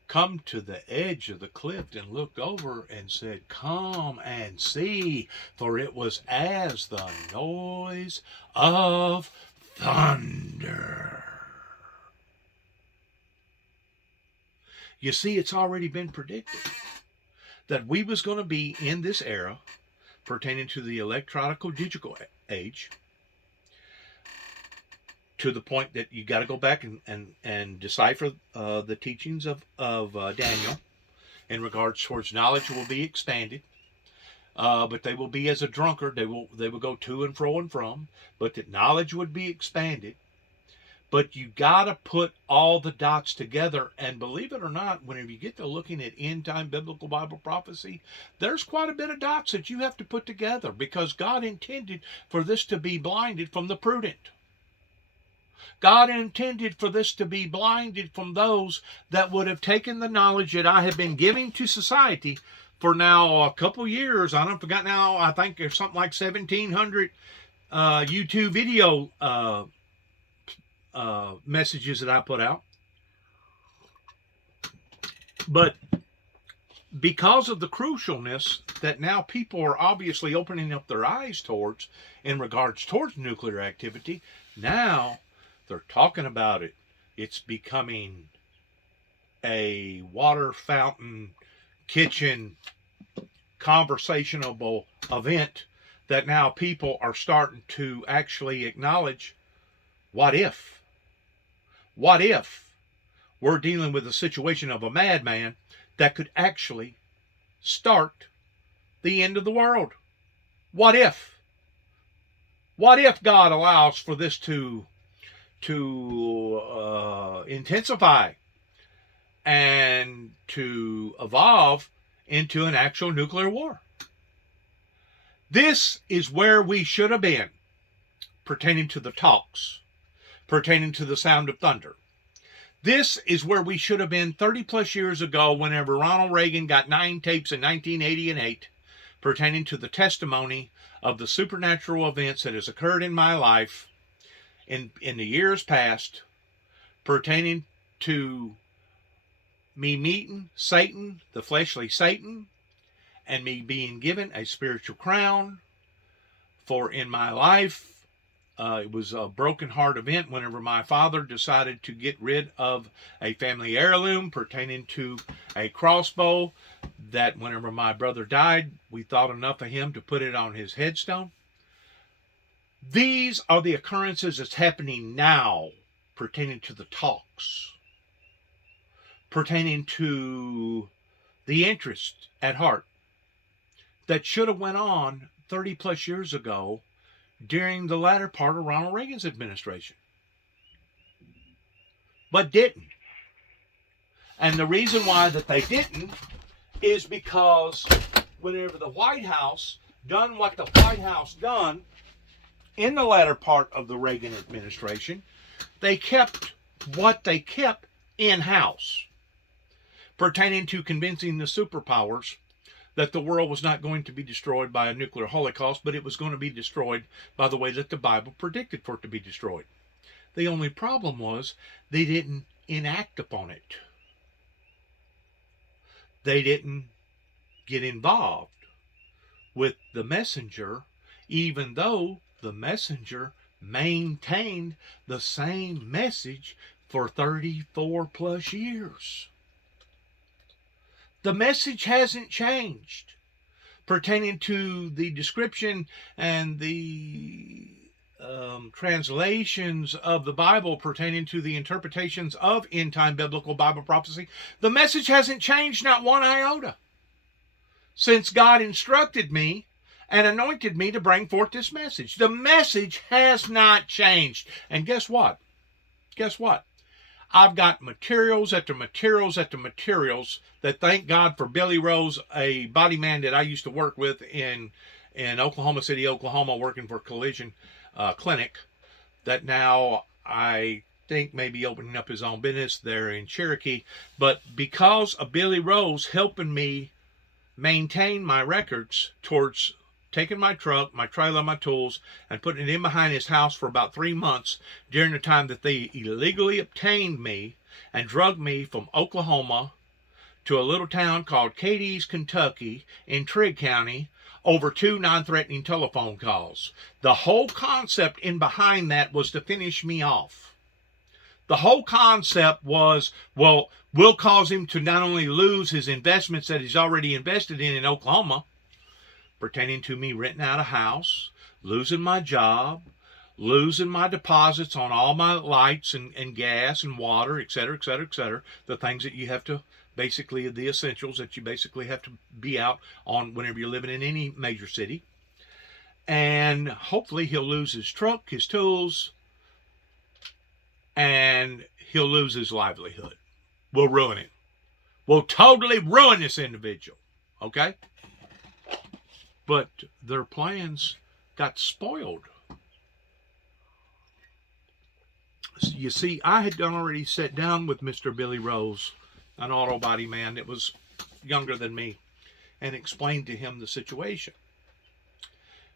come to the edge of the cliff and looked over and said, "Come and see, for it was as the noise of thunder." You see, it's already been predicted that we was going to be in this era pertaining to the electronic digital age, to the point that you got to go back and decipher the teachings of Daniel in regards towards knowledge will be expanded, but they will be as a drunkard. They will go to and fro and from, but that knowledge would be expanded. But you got to put all the dots together, and believe it or not, whenever you get to looking at end-time biblical Bible prophecy, there's quite a bit of dots that you have to put together, because God intended for this to be blinded from the prudent. God intended for this to be blinded from those that would have taken the knowledge that I have been giving to society for now a couple years. I don't forget now, I think there's something like 1,700 YouTube video messages that I put out. But because of the crucialness that now people are obviously opening up their eyes towards in regards towards nuclear activity, now they're talking about it. It's becoming a water fountain, kitchen, conversationable event that now people are starting to actually acknowledge, what if? What if we're dealing with a situation of a madman that could actually start the end of the world? What if? What if God allows for this to intensify and to evolve into an actual nuclear war? This is where we should have been pertaining to the talks, pertaining to the sound of thunder. This is where we should have been 30 plus years ago, whenever Ronald Reagan got 9 tapes in 1980 and 8 pertaining to the testimony of the supernatural events that has occurred in my life in the years past, pertaining to me meeting Satan, the fleshly Satan, and me being given a spiritual crown. For in my life, it was a broken heart event whenever my father decided to get rid of a family heirloom pertaining to a crossbow that whenever my brother died, we thought enough of him to put it on his headstone. These are the occurrences that's happening now pertaining to the talks, pertaining to the interest at heart that should have went on 30 plus years ago during the latter part of Ronald Reagan's administration, but didn't. And the reason why that they didn't is because whenever the White House done what the White House done in the latter part of the Reagan administration, they kept what they kept in-house pertaining to convincing the superpowers that the world was not going to be destroyed by a nuclear holocaust, but it was going to be destroyed by the way that the Bible predicted for it to be destroyed. The only problem was they didn't enact upon it. They didn't get involved with the messenger, even though the messenger maintained the same message for 34 plus years. The message hasn't changed pertaining to the description and the translations of the Bible pertaining to the interpretations of end-time biblical Bible prophecy, the message hasn't changed not one iota since God instructed me and anointed me to bring forth this message. The message has not changed. And guess what? Guess what? I've got materials after materials after materials that, thank God for Billy Rose, a body man that I used to work with in Oklahoma City, Oklahoma, working for Collision Clinic, that now I think may be opening up his own business there in Cherokee. But because of Billy Rose helping me maintain my records towards taking my truck, my trailer, my tools, and putting it in behind his house for about 3 months during the time that they illegally obtained me and drugged me from Oklahoma to a little town called Cadiz, Kentucky in Trigg County over 2 non-threatening telephone calls. The whole concept in behind that was to finish me off. The whole concept was, well, we'll cause him to not only lose his investments that he's already invested in Oklahoma, pertaining to me renting out a house, losing my job, losing my deposits on all my lights and gas and water, etc., etc., etc., the things that you have to, basically the essentials that you basically have to be out on whenever you're living in any major city. And hopefully he'll lose his truck, his tools, and he'll lose his livelihood. We'll ruin it. We'll totally ruin this individual. Okay? But their plans got spoiled. You see, I had already sat down with Mr. Billy Rose, an auto body man that was younger than me, and explained to him the situation.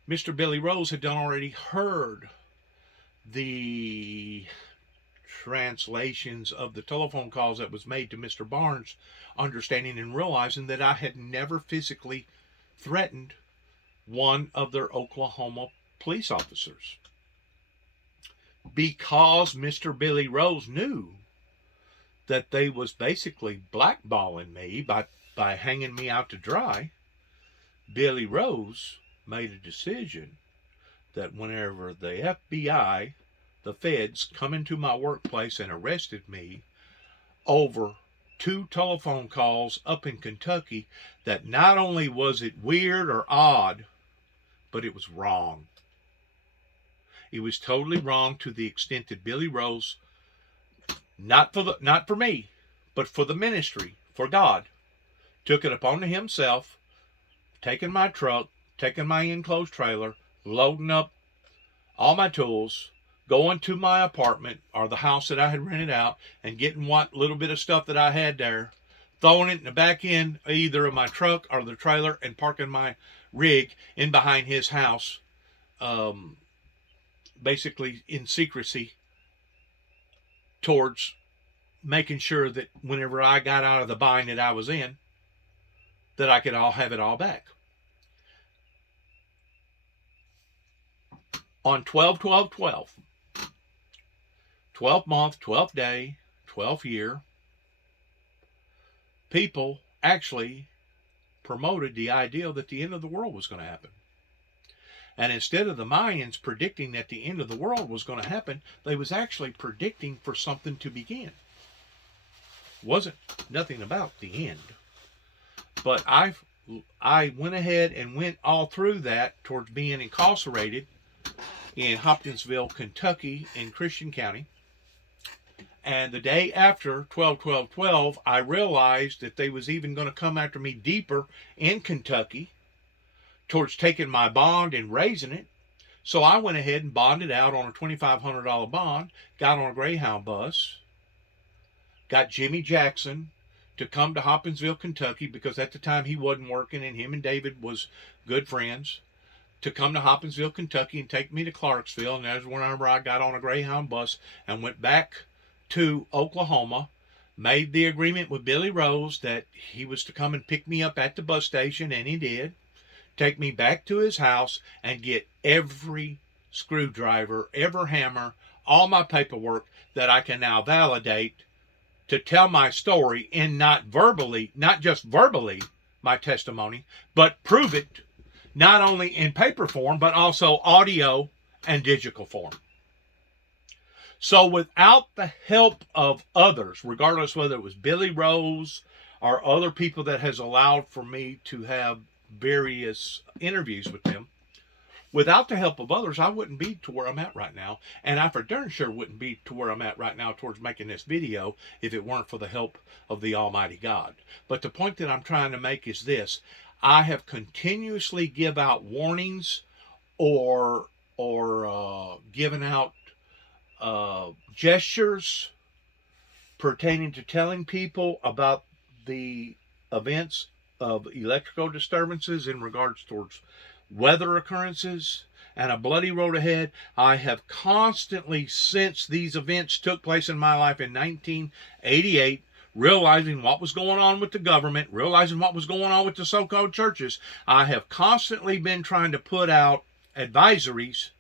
Mr. Billy Rose had already heard the translations of the telephone calls that was made to Mr. Barnes, understanding and realizing that I had never physically threatened one of their Oklahoma police officers, because Mr. Billy Rose knew that they was basically blackballing me by hanging me out to dry. Billy Rose made a decision that whenever the FBI, the feds, come into my workplace and arrested me over 2 telephone calls up in Kentucky, that not only was it weird or odd, but it was wrong. It was totally wrong to the extent that Billy Rose, not for me, but for the ministry, for God, took it upon himself, taking my truck, taking my enclosed trailer, loading up all my tools, going to my apartment or the house that I had rented out, and getting what little bit of stuff that I had there, throwing it in the back end either of my truck or the trailer, and parking my rig in behind his house, basically in secrecy, towards making sure that whenever I got out of the bind that I was in, that I could have it all back. On 12/12/12, 12th month, 12th day, 12th year, people actually promoted the idea that the end of the world was going to happen. And instead of the Mayans predicting that the end of the world was going to happen, they was actually predicting for something to begin. Wasn't nothing about the end. But I went ahead and went all through that towards being incarcerated in Hopkinsville, Kentucky, in Christian County. And the day after 12/12/12, I realized that they was even going to come after me deeper in Kentucky towards taking my bond and raising it. So I went ahead and bonded out on a $2,500 bond, got on a Greyhound bus, got Jimmy Jackson to come to Hopkinsville, Kentucky, because at the time he wasn't working and him and David was good friends, to come to Hopkinsville, Kentucky and take me to Clarksville. And that's whenever I got on a Greyhound bus and went back to Oklahoma, made the agreement with Billy Rose that he was to come and pick me up at the bus station, and he did, take me back to his house and get every screwdriver, every hammer, all my paperwork that I can now validate to tell my story, and not just verbally my testimony, but prove it not only in paper form, but also audio and digital form. So without the help of others, regardless whether it was Billy Rose or other people that has allowed for me to have various interviews with them, without the help of others, I wouldn't be to where I'm at right now. And I for darn sure wouldn't be to where I'm at right now towards making this video if it weren't for the help of the Almighty God. But the point that I'm trying to make is this. I have continuously give out warnings or given out gestures pertaining to telling people about the events of electrical disturbances in regards towards weather occurrences and a bloody road ahead. I have constantly, since these events took place in my life in 1988, realizing what was going on with the government, realizing what was going on with the so-called churches, I have constantly been trying to put out advisories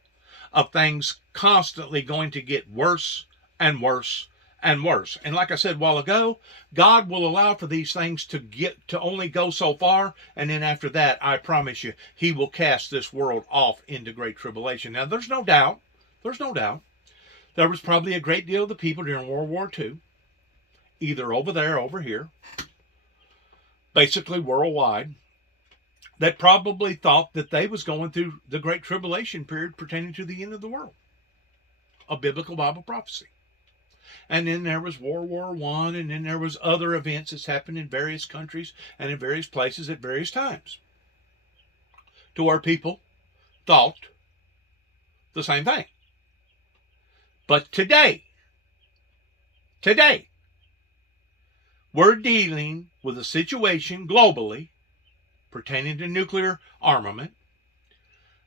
of things constantly going to get worse and worse and worse. And like I said a while ago, God will allow for these things to only go so far, and then after that, I promise you, he will cast this world off into great tribulation. Now, there's no doubt, there was probably a great deal of the people during World War II, either over there or over here, basically worldwide, that probably thought that they was going through the great tribulation period pertaining to the end of the world, a biblical Bible prophecy. And then there was World War I, and then there was other events that's happened in various countries and in various places at various times, to where people thought the same thing. But today, we're dealing with a situation globally pertaining to nuclear armament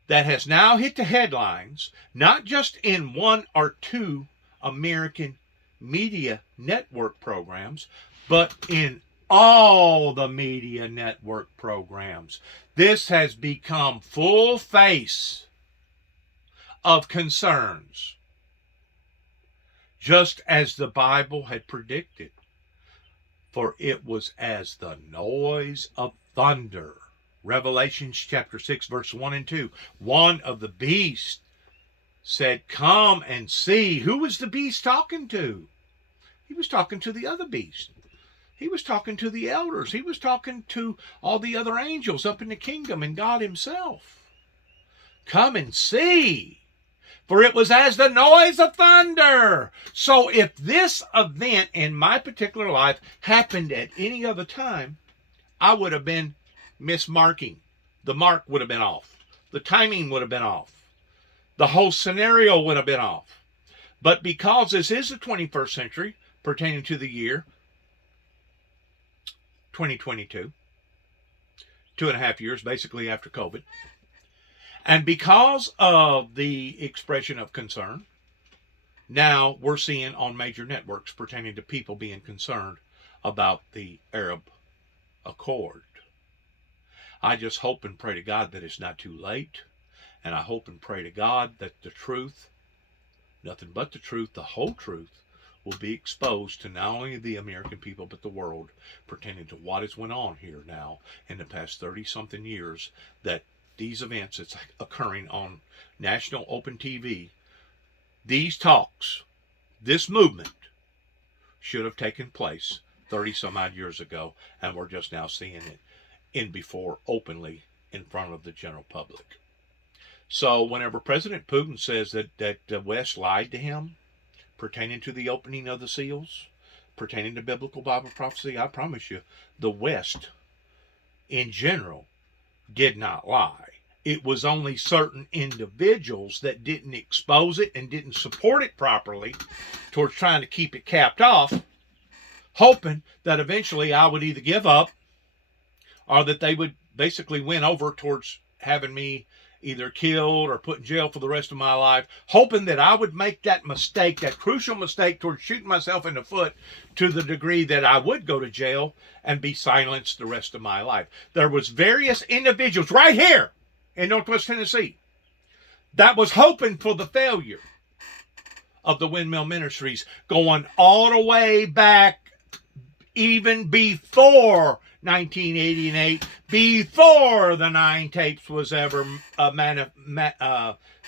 that has now hit the headlines, not just in one or two American media network programs, but in all the media network programs. This has become full face of concerns, just as the Bible had predicted. For it was as the noise of thunder. Revelation chapter 6, verse 1 and 2. One of the beasts said, "Come and see." Who was the beast talking to? He was talking to the other beast. He was talking to the elders. He was talking to all the other angels up in the kingdom and God himself. Come and see, for it was as the noise of thunder. So if this event in my particular life happened at any other time, I would have been mismarking. The mark would have been off. The timing would have been off. The whole scenario would have been off. But because this is the 21st century, pertaining to the year 2022, 2.5 years basically after COVID, and because of the expression of concern, now we're seeing on major networks pertaining to people being concerned about the Arab Accord. I just hope and pray to God that it's not too late. And I hope and pray to God that the truth, nothing but the truth, the whole truth, will be exposed to not only the American people, but the world, pertaining to what has went on here now in the past 30-something years, that these events that's occurring on national open TV, these talks, this movement should have taken place 30-some-odd years ago, and we're just now seeing it in before openly in front of the general public. So whenever President Putin says that the West lied to him pertaining to the opening of the seals, pertaining to biblical Bible prophecy, I promise you, the West in general did not lie. It was only certain individuals that didn't expose it and didn't support it properly towards trying to keep it capped off, hoping that eventually I would either give up or that they would basically win over towards having me either killed or put in jail for the rest of my life, hoping that I would make that mistake, that crucial mistake towards shooting myself in the foot to the degree that I would go to jail and be silenced the rest of my life. There was various individuals right here in Northwest Tennessee that was hoping for the failure of the Windmill Ministries, going all the way back even before 1988, before the 9 tapes was ever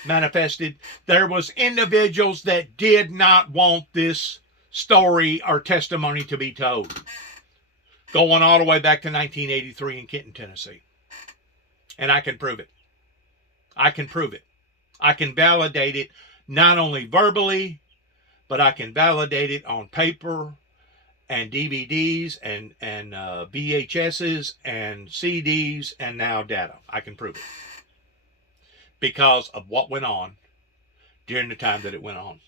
manifested, there was individuals that did not want this story or testimony to be told. Going all the way back to 1983 in Kenton, Tennessee. And I can prove it. I can prove it. I can validate it not only verbally, but I can validate it on paper and DVDs and VHSs and CDs and now data. I can prove it. Because of what went on during the time that it went on.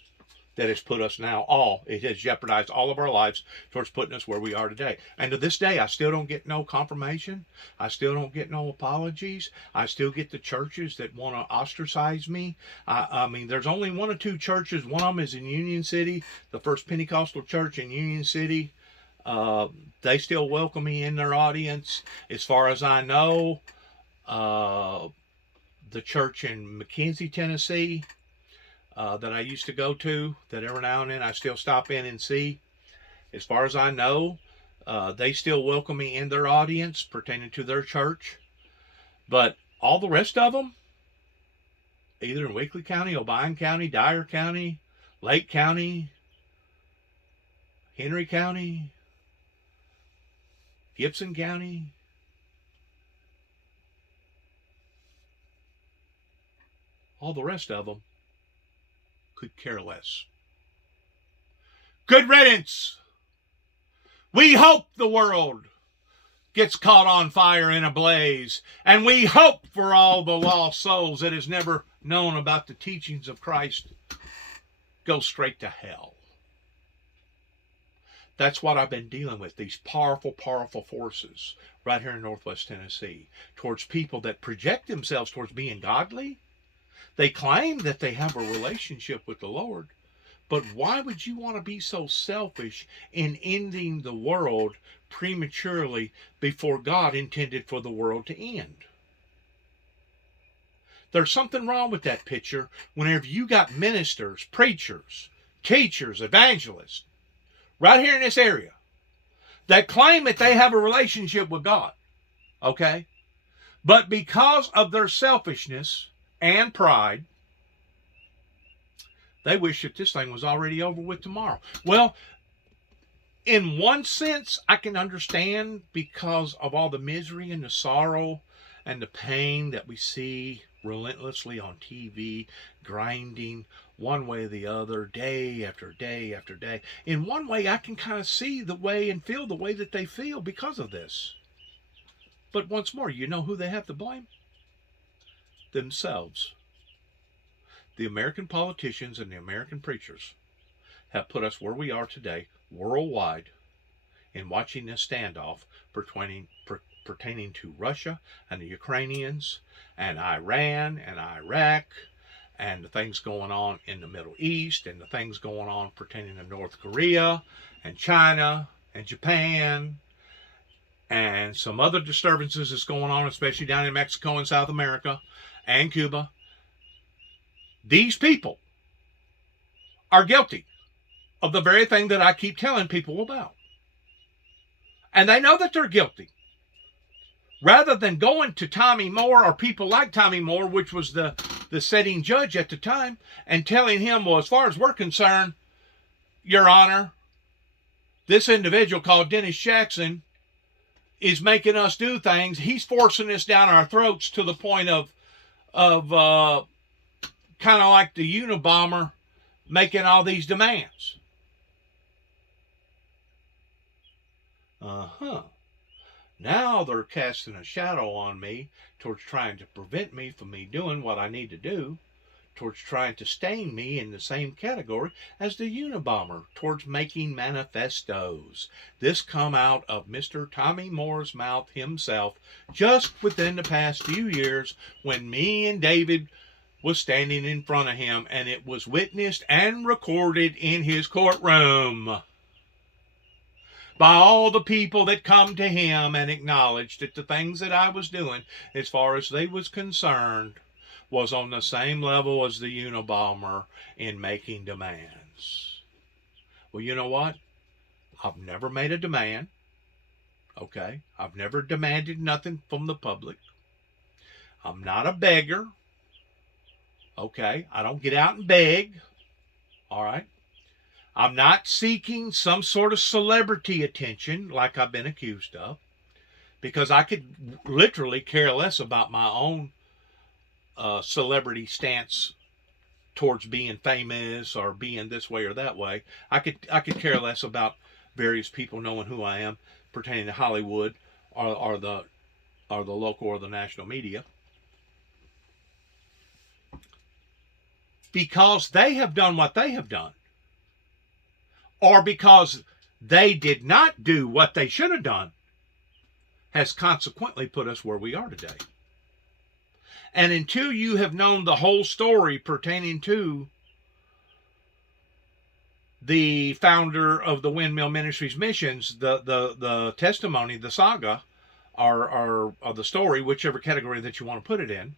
That has put us now it has jeopardized all of our lives towards putting us where we are today. And to this day, I still don't get no confirmation. I still don't get no apologies. I still get the churches that want to ostracize me. I mean, there's only 1 or 2 churches. One of them is in Union City, the First Pentecostal Church in Union City. They still welcome me in their audience. As far as I know, the church in McKenzie, Tennessee, that I used to go to, that every now and then I still stop in and see. As far as I know, they still welcome me in their audience pertaining to their church. But all the rest of them, either in Weakley County, Obion County, Dyer County, Lake County, Henry County, Gibson County, all the rest of them could care less. Good riddance. We hope the world gets caught on fire in a blaze, and we hope for all the lost souls that has never known about the teachings of Christ go straight to hell. That's what I've been dealing with, these powerful, powerful forces right here in Northwest Tennessee towards people that project themselves towards being godly. They claim that they have a relationship with the Lord, but why would you want to be so selfish in ending the world prematurely before God intended for the world to end? There's something wrong with that picture whenever you got ministers, preachers, teachers, evangelists, right here in this area, that claim that they have a relationship with God, okay? But because of their selfishness and pride, they wish that this thing was already over with tomorrow. Well, in one sense, I can understand because of all the misery and the sorrow and the pain that we see relentlessly on TV, grinding one way or the other, day after day after day. In one way, I can kind of see the way and feel the way that they feel because of this. But once more, you know who they have to blame? Themselves. The American politicians and the American preachers have put us where we are today, worldwide, in watching this standoff pertaining to Russia and the Ukrainians and Iran and Iraq and the things going on in the Middle East and the things going on pertaining to North Korea and China and Japan and some other disturbances that's going on, especially down in Mexico and South America and Cuba. These people are guilty of the very thing that I keep telling people about. And they know that they're guilty. Rather than going to Tommy Moore or people like Tommy Moore, which was the sitting judge at the time, and telling him, well, as far as we're concerned, Your Honor, this individual called Dennis Jackson is making us do things. He's forcing this down our throats to the point of kind of like the Unabomber making all these demands. Now they're casting a shadow on me towards trying to prevent me from me doing what I need to do, towards trying to stain me in the same category as the Unabomber, towards making manifestos. This come out of Mr. Tommy Moore's mouth himself just within the past few years when me and David was standing in front of him, and it was witnessed and recorded in his courtroom by all the people that come to him and acknowledged that the things that I was doing, as far as they was concerned, was on the same level as the Unabomber in making demands. Well, you know what? I've never made a demand. Okay? I've never demanded nothing from the public. I'm not a beggar. Okay? I don't get out and beg. All right? I'm not seeking some sort of celebrity attention like I've been accused of, because I could literally care less about my own celebrity stance towards being famous or being this way or that way. I could care less about various people knowing who I am pertaining to Hollywood or the local or the national media, because they have done what they have done, or because they did not do what they should have done, has consequently put us where we are today. And until you have known the whole story pertaining to the founder of the Windmill Ministries missions, the testimony, the saga, or the story, whichever category that you want to put it in.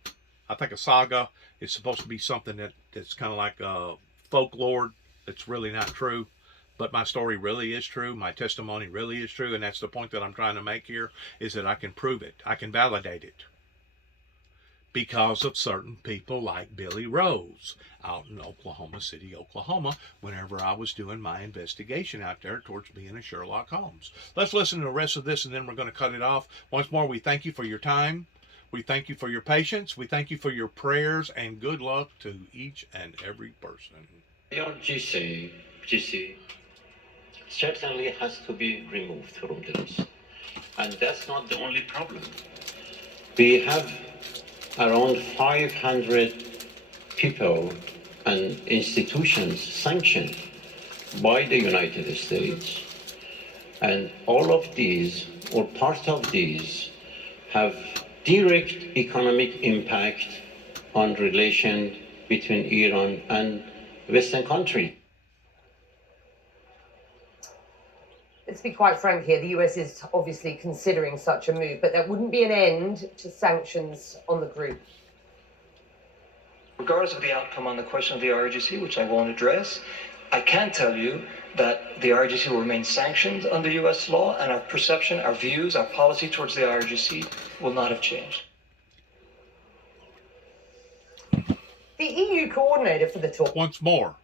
I think a saga is supposed to be something that's kind of like a folklore that's really not true. But my story really is true. My testimony really is true. And that's the point that I'm trying to make here, is that I can prove it. I can validate it. Because of certain people like Billy Rose out in Oklahoma City, Oklahoma, whenever I was doing my investigation out there towards being a Sherlock Holmes. Let's listen to the rest of this, and then we're going to cut it off. Once more, we thank you for your time. We thank you for your patience. We thank you for your prayers, and good luck to each and every person. Your GC certainly has to be removed from the list. And that's not the only problem. We have around 500 people and institutions sanctioned by the United States. And all of these, or part of these, have direct economic impact on relation between Iran and Western countries. Let's be quite frank here, the US is obviously considering such a move, but there wouldn't be an end to sanctions on the group. Regardless of the outcome on the question of the RGC, which I won't address, I can tell you that the RGC will remain sanctioned under US law, and our perception, our views, our policy towards the RGC will not have changed. The EU coordinator for the talk. Once more,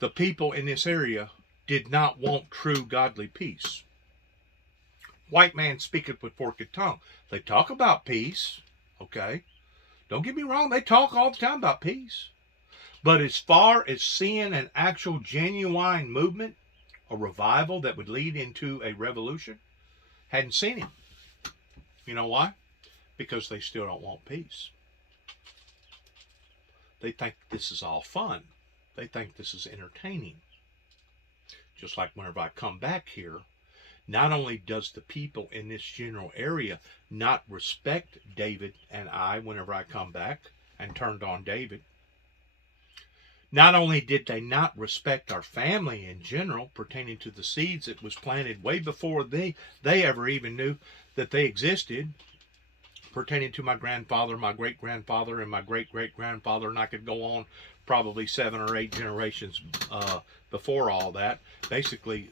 the people in this area did not want true godly peace. White man speaketh with forked tongue. They talk about peace, okay? Don't get me wrong, they talk all the time about peace. But as far as seeing an actual genuine movement, a revival that would lead into a revolution, hadn't seen him. You know why? Because they still don't want peace. They think this is all fun. They think this is entertaining. Just like whenever I come back here, not only does the people in this general area not respect David and I whenever I come back and turned on David, not only did they not respect our family in general pertaining to the seeds that was planted way before they ever even knew that they existed, pertaining to my grandfather, my great-grandfather, and my great-great-grandfather, and I could go on probably 7 or 8 generations before all that, basically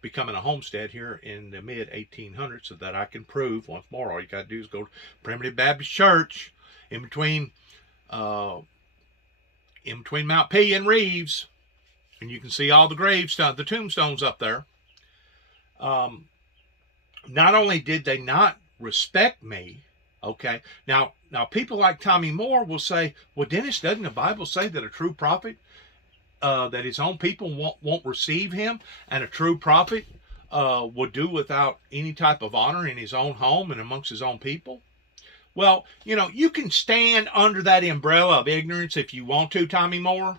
becoming a homestead here in the mid-1800s, so that I can prove, once more, all you got to do is go to Primitive Baptist Church in between Mount P and Reeves, and you can see all the gravestones, the tombstones up there. Not only did they not respect me, okay, now people like Tommy Moore will say, well, Dennis, doesn't the Bible say that a true prophet, that his own people won't receive him, and a true prophet would do without any type of honor in his own home and amongst his own people? Well, you know, you can stand under that umbrella of ignorance if you want to, Tommy Moore.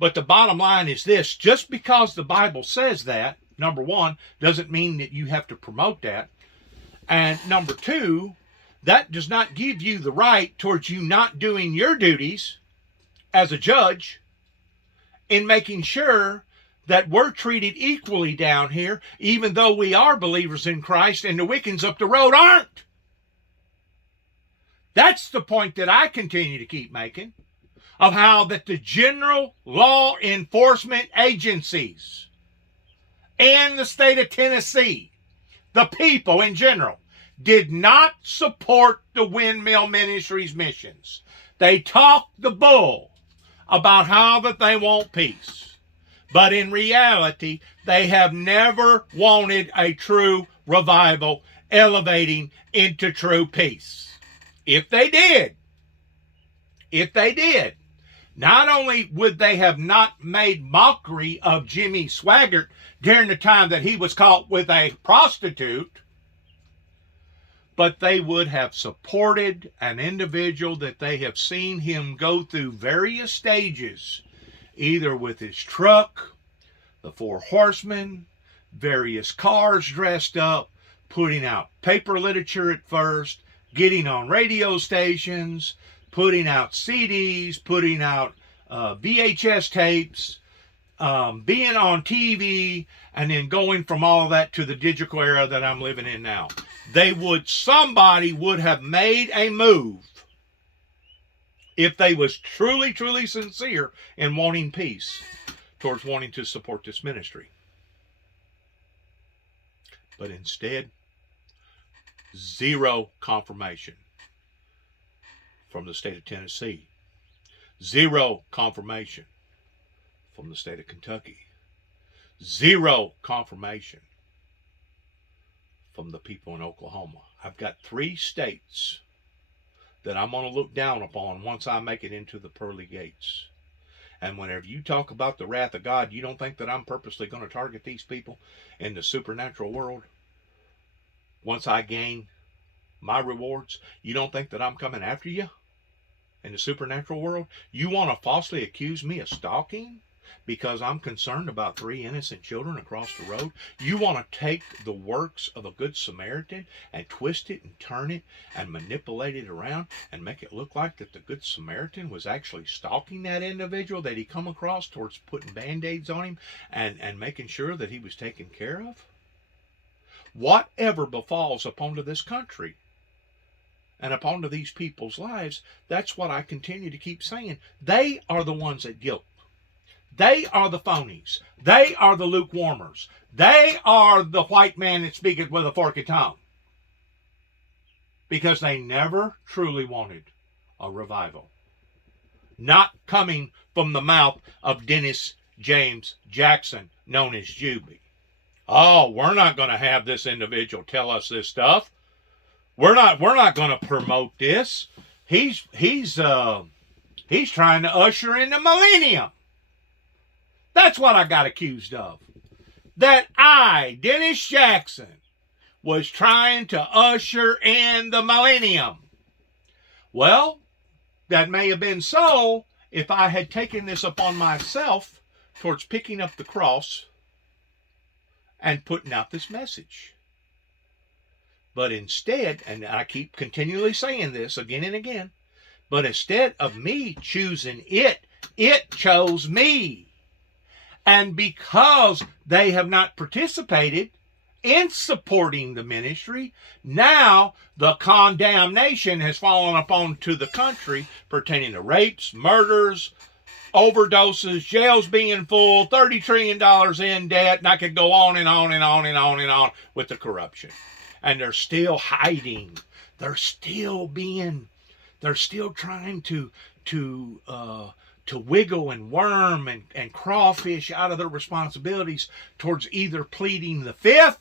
But the bottom line is this: just because the Bible says that, number one, doesn't mean that you have to promote that. And number two, that does not give you the right towards you not doing your duties as a judge in making sure that we're treated equally down here, even though we are believers in Christ and the Wiccans up the road aren't. That's the point that I continue to keep making, of how that the general law enforcement agencies and the state of Tennessee, the people in general, did not support the Windmill Ministries missions. They talk the bull about how that they want peace. But in reality, they have never wanted a true revival elevating into true peace. If they did, not only would they have not made mockery of Jimmy Swaggart during the time that he was caught with a prostitute, but they would have supported an individual that they have seen him go through various stages, either with his truck, the Four Horsemen, various cars dressed up, putting out paper literature at first, getting on radio stations, putting out CDs, putting out VHS tapes, being on TV, and then going from all of that to the digital era that I'm living in now. Somebody would have made a move if they was truly, truly sincere in wanting peace towards wanting to support this ministry. But instead, zero confirmation from the state of Tennessee. Zero confirmation from the state of Kentucky. Zero confirmation from the people in Oklahoma. I've got 3 states that I'm going to look down upon once I make it into the pearly gates. And whenever you talk about the wrath of God, you don't think that I'm purposely going to target these people in the supernatural world? Once I gain my rewards, you don't think that I'm coming after you in the supernatural world? You want to falsely accuse me of stalking because I'm concerned about 3 innocent children across the road? You want to take the works of a good Samaritan and twist it and turn it and manipulate it around and make it look like that the good Samaritan was actually stalking that individual that he come across towards putting band-aids on him and making sure that he was taken care of? Whatever befalls upon to this country and upon to these people's lives, that's what I continue to keep saying. They are the ones at guilt. They are the phonies. They are the lukewarmers. They are the white man that speaketh with a forked tongue. Because they never truly wanted a revival. Not coming from the mouth of Dennis James Jackson, known as Juby. Oh, we're not going to have this individual tell us this stuff. We're not going to promote this. He's trying to usher in the millennium. That's what I got accused of. That I, Dennis Jackson, was trying to usher in the millennium. Well, that may have been so if I had taken this upon myself towards picking up the cross and putting out this message. But instead, and I keep continually saying this again and again, but instead of me choosing it, it chose me. And because they have not participated in supporting the ministry, now the condemnation has fallen upon to the country pertaining to rapes, murders, overdoses, jails being full, $30 trillion in debt, and I could go on and on and on and on and on with the corruption. And they're still hiding. They're still trying to wiggle and worm and crawfish out of their responsibilities towards either pleading the fifth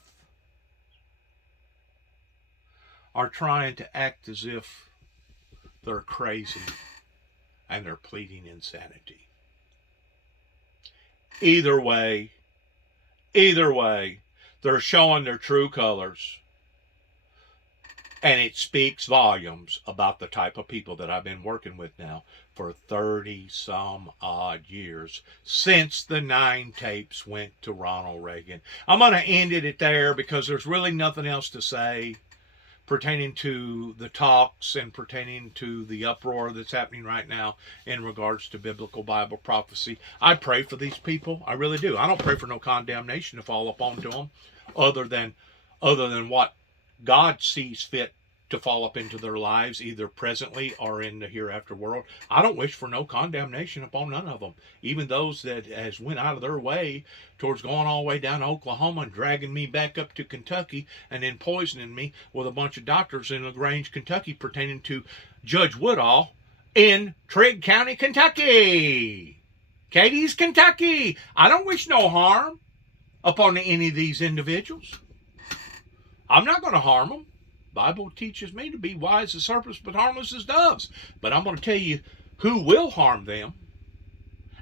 or trying to act as if they're crazy and they're pleading insanity. Either way, they're showing their true colors. And it speaks volumes about the type of people that I've been working with now for 30-some odd years since the 9 tapes went to Ronald Reagan. I'm going to end it there because there's really nothing else to say pertaining to the talks and pertaining to the uproar that's happening right now in regards to biblical Bible prophecy. I pray for these people. I really do. I don't pray for no condemnation to fall upon to them other than what God sees fit to fall up into their lives, either presently or in the hereafter world. I don't wish for no condemnation upon none of them, even those that has went out of their way towards going all the way down to Oklahoma and dragging me back up to Kentucky and then poisoning me with a bunch of doctors in LaGrange, Kentucky, pertaining to Judge Woodall in Trigg County, Kentucky. Katie's, Kentucky. I don't wish no harm upon any of these individuals. I'm not going to harm them. Bible teaches me to be wise as serpents but harmless as doves. But I'm going to tell you who will harm them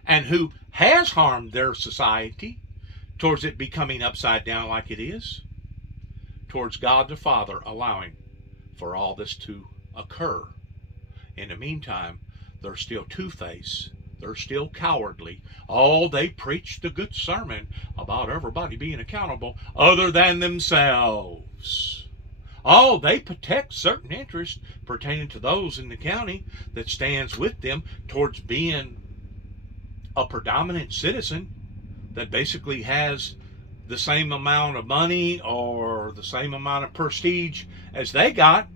and who has harmed their society towards it becoming upside down like it is, towards God the Father allowing for all this to occur. In the meantime, they're still two-faced. They're still cowardly. Oh, they preach the good sermon about everybody being accountable other than themselves. Oh, they protect certain interests pertaining to those in the county that stands with them towards being a predominant citizen that basically has the same amount of money or the same amount of prestige as they got.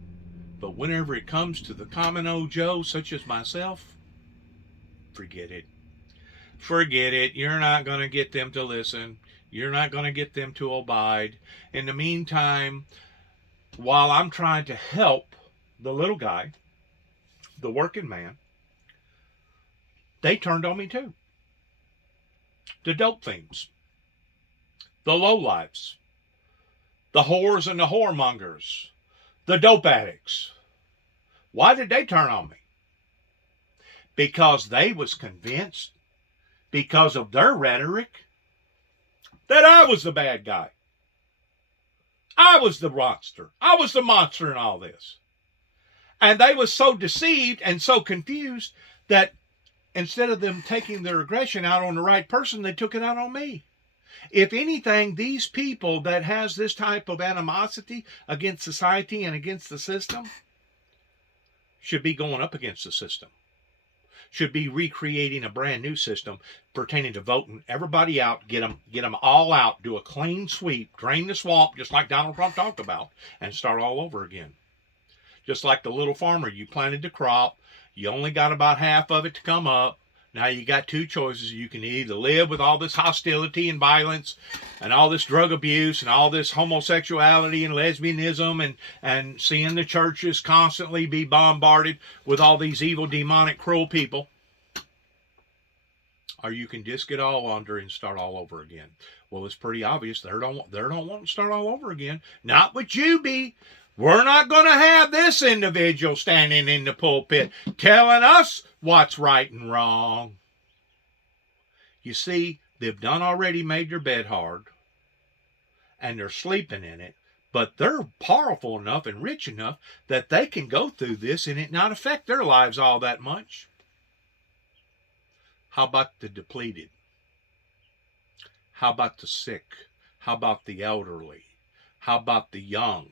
But whenever it comes to the common old Joe, such as myself, forget it. Forget it. You're not going to get them to listen. You're not going to get them to abide. In the meantime, while I'm trying to help the little guy, the working man, they turned on me too. The dope fiends, the lowlifes, the whores and the whoremongers, the dope addicts. Why did they turn on me? Because they was convinced, because of their rhetoric, that I was the bad guy. I was the monster. I was the monster in all this. And they was so deceived and so confused that instead of them taking their aggression out on the right person, they took it out on me. If anything, these people that has this type of animosity against society and against the system should be going up against the system. Should be recreating a brand new system pertaining to voting everybody out, get them all out, do a clean sweep, drain the swamp, just like Donald Trump talked about, and start all over again. Just like the little farmer, you planted the crop, you only got about half of it to come up. Now you got two choices. You can either live with all this hostility and violence and all this drug abuse and all this homosexuality and lesbianism and seeing the churches constantly be bombarded with all these evil, demonic, cruel people. Or you can disc it all under and start all over again. Well, it's pretty obvious they don't want to start all over again. Not with you, B. We're not going to have this individual standing in the pulpit telling us what's right and wrong. You see, they've done already made their bed hard, and they're sleeping in it, but they're powerful enough and rich enough that they can go through this and it not affect their lives all that much. How about the depleted? How about the sick? How about the elderly? How about the young?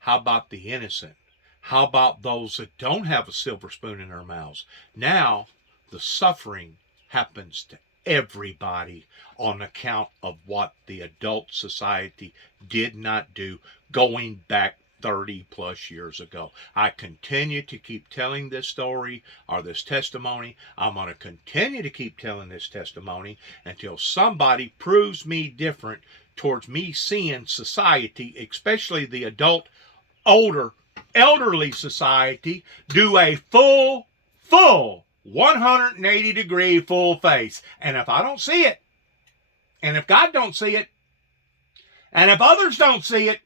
How about the innocent? How about those that don't have a silver spoon in their mouths? Now, the suffering happens to everybody on account of what the adult society did not do going back 30 plus years ago. I continue to keep telling this story or this testimony. I'm going to continue to keep telling this testimony until somebody proves me different towards me seeing society, especially the adult, older, elderly society, do a full 180-degree full face. And if I don't see it, and if God don't see it, and if others don't see it,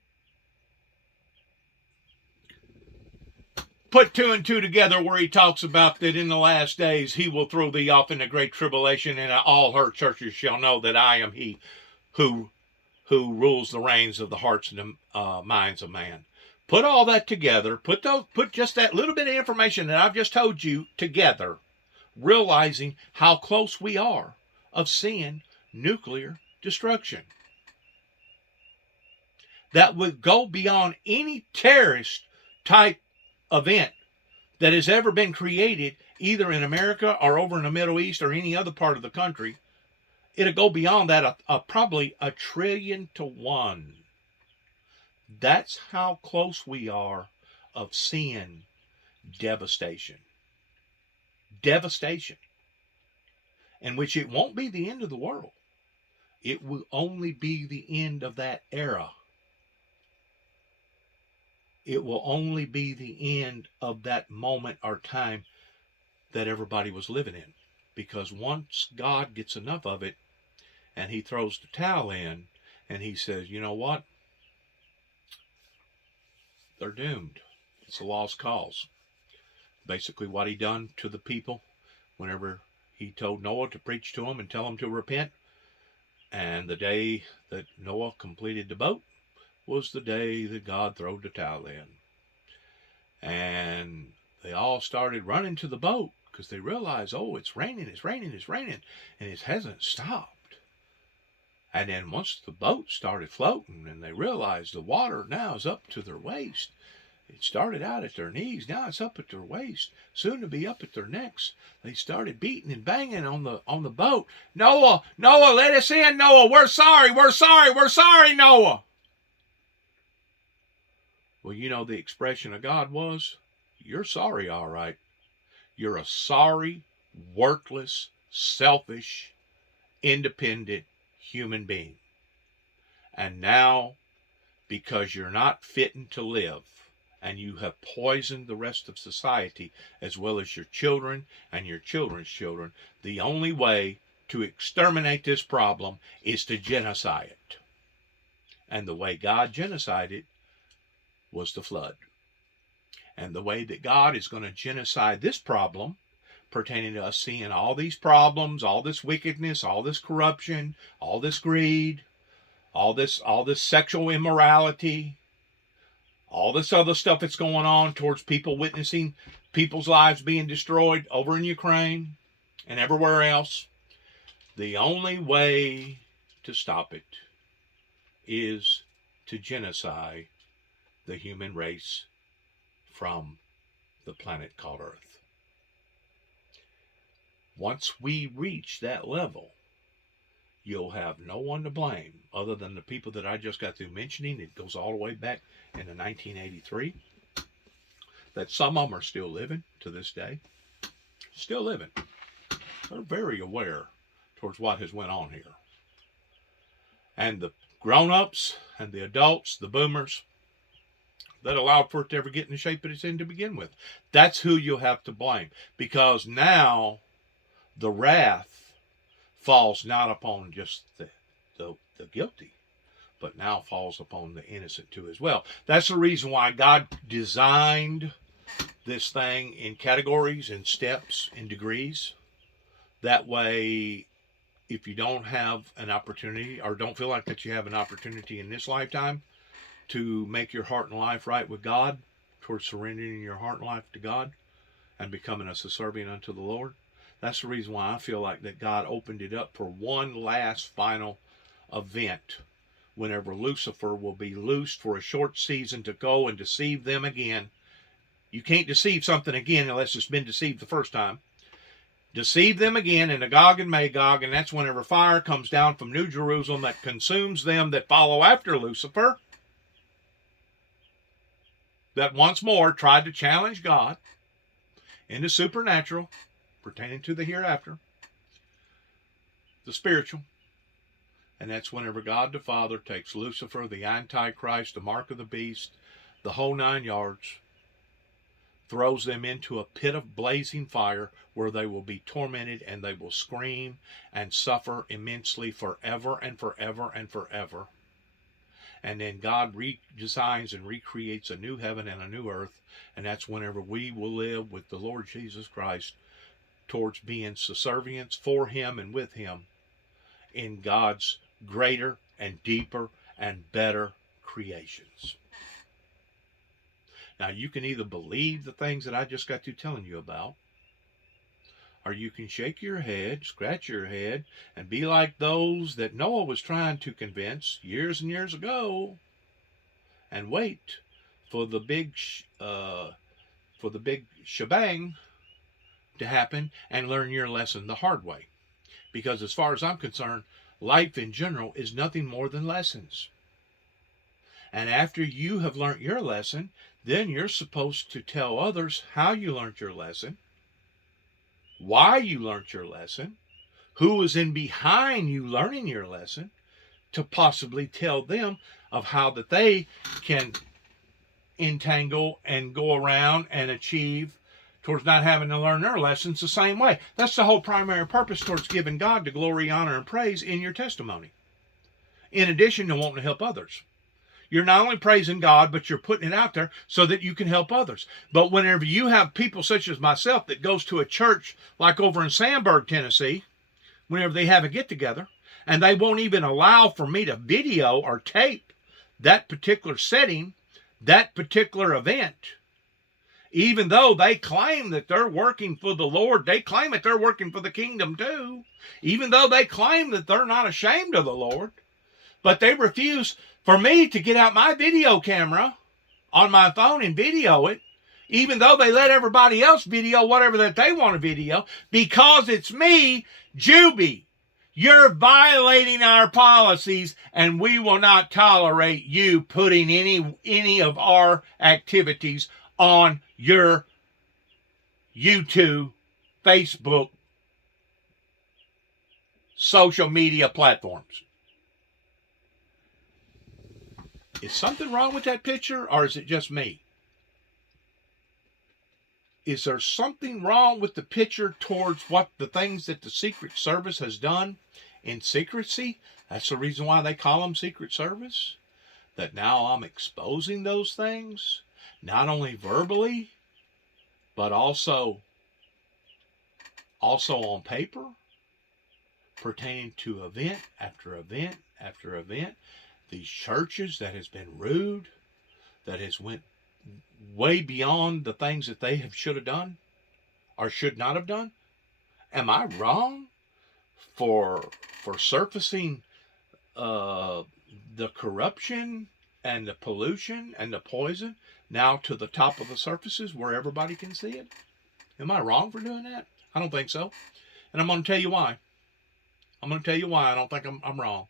put two and two together where he talks about that in the last days he will throw thee off in the great tribulation, and all her churches shall know that I am he who rules the reins of the hearts and the minds of man. Put all that together, put just that little bit of information that I've just told you together, realizing how close we are of seeing nuclear destruction. That would go beyond any terrorist type event that has ever been created, either in America or over in the Middle East or any other part of the country. It'll go beyond that probably 1 trillion to 1. That's how close we are of seeing devastation. Devastation. In which it won't be the end of the world. It will only be the end of that era. It will only be the end of that moment or time that everybody was living in. Because once God gets enough of it, and he throws the towel in, and he says, you know what? They're doomed. It's a lost cause. Basically what he done to the people whenever he told Noah to preach to them and tell them to repent. And the day that Noah completed the boat was the day that God threw the towel in. And they all started running to the boat because they realized, oh, it's raining, it's raining, it's raining. And it hasn't stopped. And then once the boat started floating and they realized the water now is up to their waist. It started out at their knees, now it's up at their waist, soon to be up at their necks. They started beating and banging on the boat. Noah, Noah, let us in, Noah. We're sorry, Noah. Well, you know the expression of God was, you're sorry, all right. You're a sorry, worthless, selfish, independent human being. And now, because you're not fitting to live, and you have poisoned the rest of society, as well as your children and your children's children, the only way to exterminate this problem is to genocide it. And the way God genocided it was the flood. And the way that God is going to genocide this problem, pertaining to us seeing all these problems, all this wickedness, all this corruption, all this greed, all this sexual immorality, all this other stuff that's going on towards people witnessing people's lives being destroyed over in Ukraine and everywhere else. The only way to stop it is to genocide the human race from the planet called Earth. Once we reach that level, you'll have no one to blame other than the people that I just got through mentioning. It goes all the way back into 1983. That some of them are still living to this day. Still living. They're very aware towards what has went on here. And the grown-ups and the adults, the boomers, that allowed for it to ever get in the shape that it's in to begin with. That's who you'll have to blame. Because now the wrath falls not upon just the guilty, but now falls upon the innocent too as well. That's the reason why God designed this thing in categories and steps and degrees. That way, if you don't have an opportunity or don't feel like that you have an opportunity in this lifetime to make your heart and life right with God, towards surrendering your heart and life to God and becoming a subservient unto the Lord, that's the reason why I feel like that God opened it up for one last final event whenever Lucifer will be loosed for a short season to go and deceive them again. You can't deceive something again unless it's been deceived the first time. Deceive them again in Gog and Magog, and that's whenever fire comes down from New Jerusalem that consumes them that follow after Lucifer, that once more tried to challenge God in the supernatural, pertaining to the hereafter, the spiritual. And that's whenever God the Father takes Lucifer, the Antichrist, the mark of the beast, the whole 9 yards, throws them into a pit of blazing fire where they will be tormented and they will scream and suffer immensely forever and forever and forever. And then God redesigns and recreates a new heaven and a new earth. And that's whenever we will live with the Lord Jesus Christ towards being subservients for him and with him in God's greater and deeper and better creations. Now, you can either believe the things that I just got through telling you about, or you can shake your head, scratch your head, and be like those that Noah was trying to convince years and years ago, and wait for the big shebang to happen and learn your lesson the hard way. Because as far as I'm concerned, life in general is nothing more than lessons. And after you have learned your lesson, then you're supposed to tell others how you learned your lesson, why you learned your lesson, who was in behind you learning your lesson, to possibly tell them of how that they can entangle and go around and achieve towards not having to learn their lessons the same way. That's the whole primary purpose towards giving God the glory, honor, and praise in your testimony. In addition to wanting to help others. You're not only praising God, but you're putting it out there so that you can help others. But whenever you have people such as myself that goes to a church like over in Sandburg, Tennessee, whenever they have a get-together, and they won't even allow for me to video or tape that particular setting, that particular event, even though they claim that they're working for the Lord, they claim that they're working for the kingdom too, even though they claim that they're not ashamed of the Lord, but they refuse for me to get out my video camera on my phone and video it, even though they let everybody else video whatever that they want to video, because it's me, Juby. You're violating our policies, and we will not tolerate you putting any of our activities on your YouTube, Facebook, social media platforms. Is something wrong with that picture, or is it just me? Is there something wrong with the picture towards what the things that the Secret Service has done in secrecy? That's the reason why they call them Secret Service. That now I'm exposing those things, not only verbally, but also on paper, pertaining to event after event after event. These churches that has been rude, that has went way beyond the things that they should have done or should not have done. Am I wrong for surfacing the corruption and the pollution and the poison now to the top of the surfaces where everybody can see it? Am I wrong for doing that? I don't think so. And I'm going to tell you why. I don't think I'm wrong.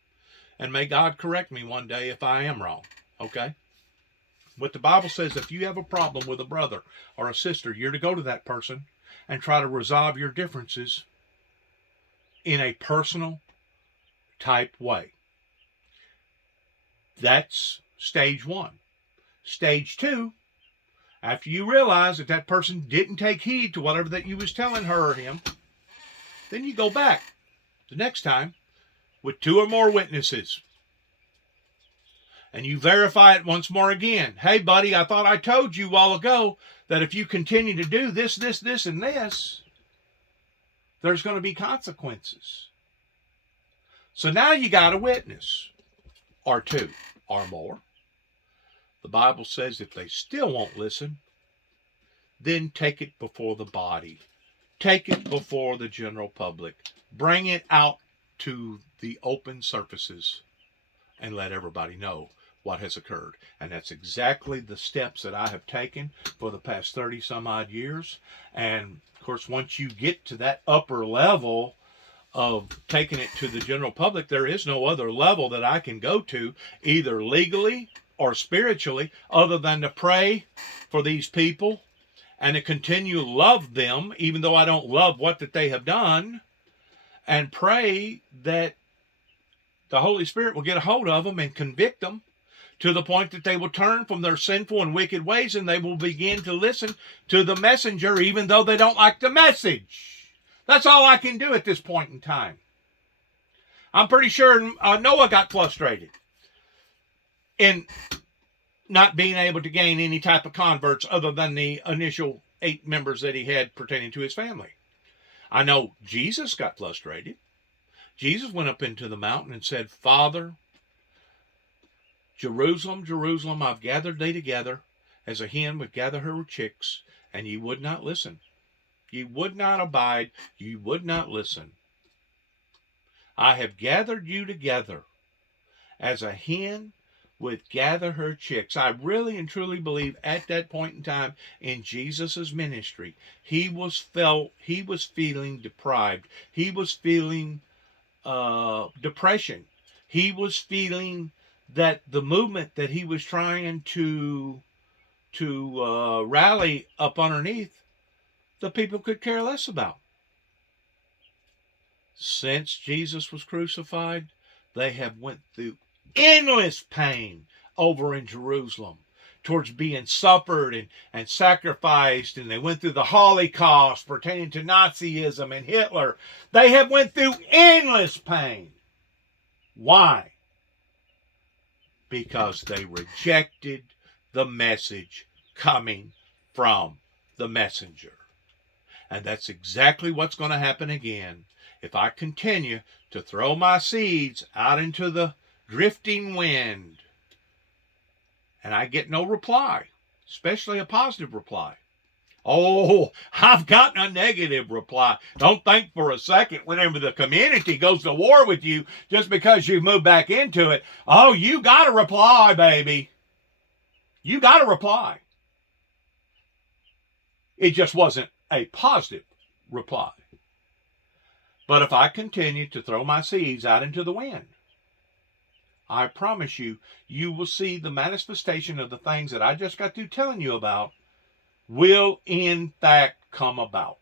And may God correct me one day if I am wrong. Okay? What the Bible says, if you have a problem with a brother or a sister, you're to go to that person and try to resolve your differences in a personal type way. That's stage one. Stage two, after you realize that that person didn't take heed to whatever that you was telling her or him, then you go back the next time with 2 or more witnesses. And you verify it once more again. Hey, buddy, I thought I told you a while ago that if you continue to do this, this, this, and this, there's going to be consequences. So now you got a witness, or 2 or more. The Bible says if they still won't listen, then take it before the body. Take it before the general public. Bring it out to the open surfaces and let everybody know what has occurred. And that's exactly the steps that I have taken for the past 30 some odd years. And of course, once you get to that upper level of taking it to the general public, there is no other level that I can go to, either legally or spiritually, other than to pray for these people and to continue to love them, even though I don't love what that they have done, and pray that the Holy Spirit will get a hold of them and convict them to the point that they will turn from their sinful and wicked ways, and they will begin to listen to the messenger, even though they don't like the message. That's all I can do at this point in time. I'm pretty sure Noah got frustrated in not being able to gain any type of converts other than the initial 8 members that he had pertaining to his family. I know Jesus got frustrated. Jesus went up into the mountain and said, Father, Jerusalem, Jerusalem, I've gathered thee together as a hen would gather her chicks, and ye would not listen. Ye would not abide. Ye would not listen. I have gathered you together as a hen would gather her chicks. I really and truly believe at that point in time in Jesus's ministry, he was feeling deprived. He was feeling depression. He was feeling that the movement that he was trying to rally up underneath, the people could care less about. Since Jesus was crucified, they have went through endless pain over in Jerusalem towards being suffered and sacrificed, and they went through the Holocaust pertaining to Nazism and Hitler. They have went through endless pain. Why? Because they rejected the message coming from the messenger. And that's exactly what's going to happen again if I continue to throw my seeds out into the drifting wind and I get no reply, especially a positive reply. Oh, I've gotten a negative reply. Don't think for a second whenever the community goes to war with you just because you move back into it. Oh, you got a reply, baby. You got a reply. It just wasn't a positive reply. But if I continue to throw my seeds out into the wind, I promise you, you will see the manifestation of the things that I just got through telling you about will in fact come about.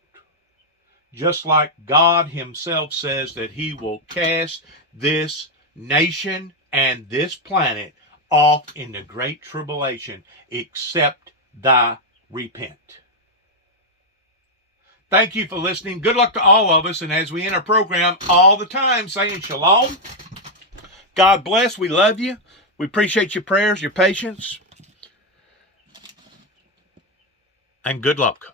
Just like God himself says that he will cast this nation and this planet off in the great tribulation, except thy repent. Thank you for listening. Good luck to all of us. And as we end our program all the time saying shalom, God bless. We love you. We appreciate your prayers, your patience. And good luck.